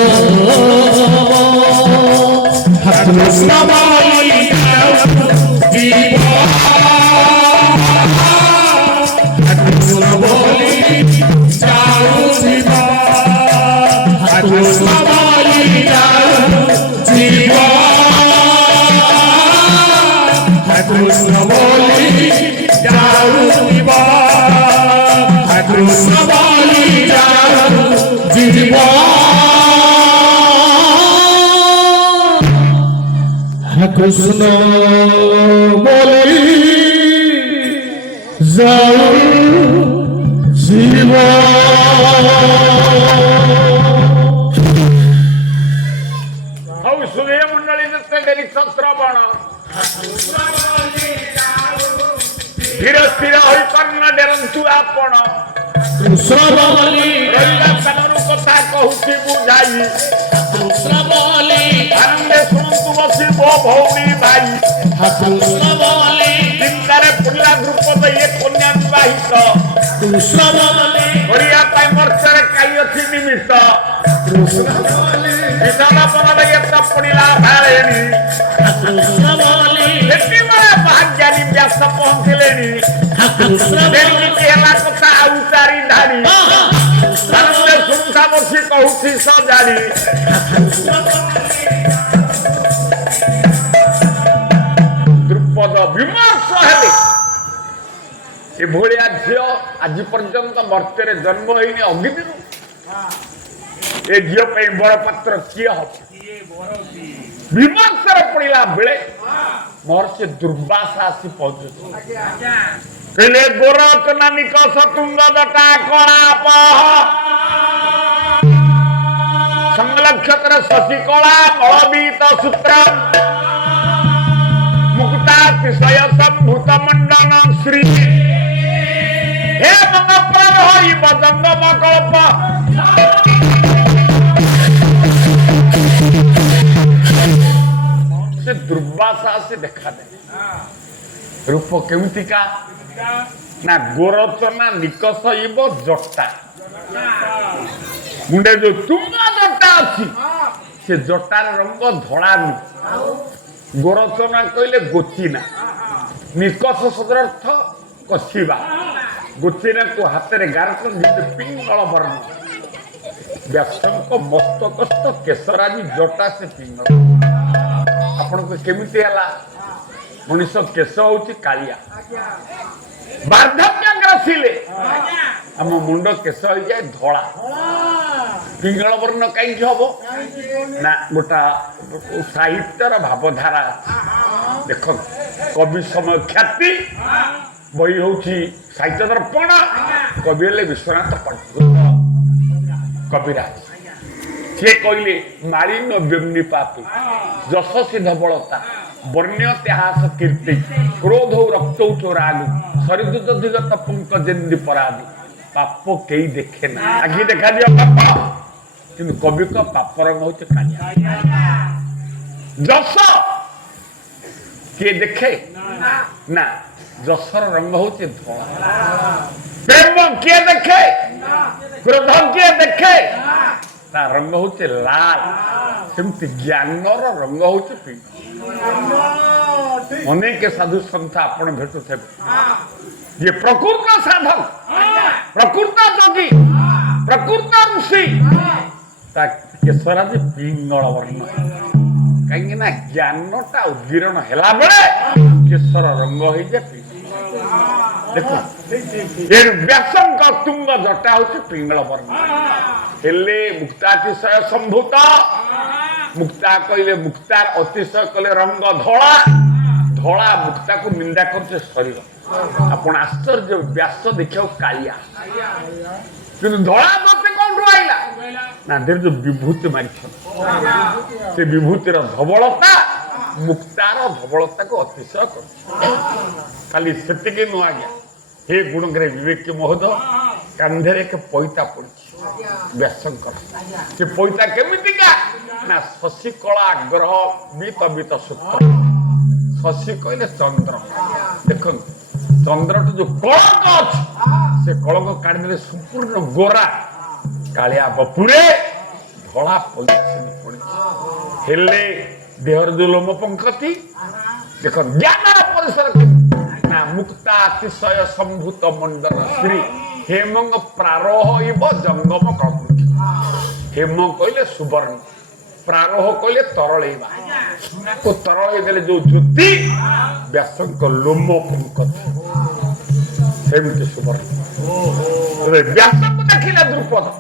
কৃষ্ণ বলি যাও জীব কৃষ্ণ বলি যাও জীব কৃষ্ণ বলি যাও জীব কৃষ্ণ বলি যাও জীব কৃষ্ণ বলি যাও জীব কৃষ্ণ বলি যাও জীব ହଉ ସୁଧୀର ମଣ୍ଡଳୀ ଯେତେ ଡେରି ଶ୍ରବଣ ଧୀର ସ୍ଥିର ହୋଇପାରୁନ ଡେରନ୍ତୁ ଆପଣ କୃଷ୍ଣ ବଲି ରହିଲା କାନରୁ କଥା କହୁଛି ବୁଝାଇ କୃଷ୍ଣ ବଲି ଆନନ୍ଦେ ଶୁଣନ୍ତୁ ବସି ମୋ ଭଉଣୀ ଭାଇ କୃଷ୍ଣ ବଲି ଚିନ୍ତାରେ ପୁରିଲା ଦ୍ରୁପଦ ଇଏ କନ୍ୟା ବିବାହିତ କୃଷ୍ଣ ବଲି କରିବା ପାଇଁ ମର୍ଚ୍ଚରେ କାଇ ଅଛି ନିମିତ୍ତ କୃଷ୍ଣ ବଲି ବିଷାଦ ପନରେ ଏତ ପଡ଼ିଲା ଭାଳେଣି व्यास पहुंचले कथा आउतारी धारी सुनता बसी कहूँ सजाड़ी द्रुपद विमर्श हेले एभलिया झील आज पर्यंत मर्त्य जन्म होनी अग्नि ए झील बड़ पात्र किए हम विमर्श पड़ा बेले महर्षि दुर्वासा आसी पहुंचे कहले गोरखना निकष तुंग दटा कलाप संलक्षत्र शशिकला मलबीत सूत्र मुक्तातिशय संभूत मंडन श्री हे मंगप्रभ इव जंगम कल्प से दुर्वासा से देखा दे रूप केमितिका ना गोरचना निकष इव जटा मुंडे जो तुंगा जटा अच्छी से जटार रंग धड़ा नु गोरचना कहले गोचिना निकष शब्दार्थ कषिबा गोचिना को हाथ में गारत पिंगल वर्ण व्यासंक मस्तकस्थ केशराजी जटा से पिंगल आपण को केमिति हला मनुष्य केश होची कालिया वार्धक्य ग्रसिले हम मुंड केश हो जाए धड़ा पिंगल वर्ण कहीं हम ना गोटा साहित्यर भावधारा देख कवि समय ख्याति बही हूँ साहित्य दर्पण कवि हेले विश्वनाथ कविराज सी कहले मालिन्य व्यम्नि पापी जशसी धबलता वर्ण्य त्यास कीर्ति क्रोध रक्त चोरालु शरीर दिगत पंकजेन्दि परादि पाप कई देखे ना आगे देखा दिया पाप कि कवि का पाप रंग हूँ कालिया जस किए देखे ना जसर रंग हूँ धला प्रेम किए देखे क्रोध किए देखे ता रंग हूँ लाल सेमती ज्ञानर रंग हूँ अनेक साधु संत आपण भेटु थे ये प्रकृत साधक प्रकृत जोगी प्रकृत ऋषि ता केशराजी पिंगल वर्ण कहीं ना ज्ञानटा उद्गीरण हेला बेले केशर रंग हो जाए देखो ये व्यासंक तुंग जटा हूँ पिंगल वर्ण हेले मुक्तातिशय संभूत मुक्ता कहले मुक्तार अतिशय कहले रंग धला धला मुक्ता को निंदा करते शरीर आपण आश्चर्य व्यास देखियो कालिया किंतु धला मते कोन आइला ना देर जो विभूति मारिछ से विभूतिर धवलता मुक्तार धवलता को अतिशय कर खाली सेतिके न आ गया हे गुणग्रे विवेक महोदय कांधे के पैता पड़ी व्यासंकर से पैता केमितिका ना शशिकला ग्रह बीत बीत सूत्र शशि कहले चंद्र देख चंद्र जो कलंक अच्छे से कलंक काढ़ी संपूर्ण गोरा कालिया बपुरे धला पड़ी हेले देहर जो लोम पंखती देख ज्ञान परिसर ना मुक्तातिशय संभूत मंडल श्री हेमंग प्रारोह इव जंगम कल्प हेम कहले सुवर्ण प्रारोह कहले तरलैवा को तरल देले जो ज्योति व्यासंक लोम पंकति सेमती सुवर्ण व्यासंक देखिला द्रुपद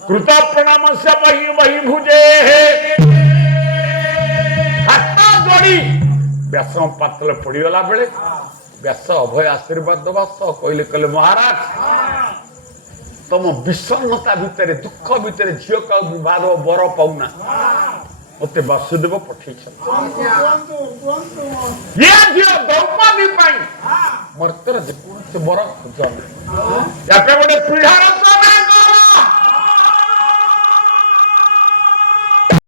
कृत प्रणाम से बही बही भुजे हाथ जोड़ी व्यास पातल पड़ीगला बेले व्यास अभय आशीर्वाद दबा सह कहले कहले महाराज तुम विषन्नता भितर दुख भितर झील का विवाद बर पाऊना मत वासुदेव पठे द्रौपदी मर्तर जेको बर खोज गोटे पीढ़ार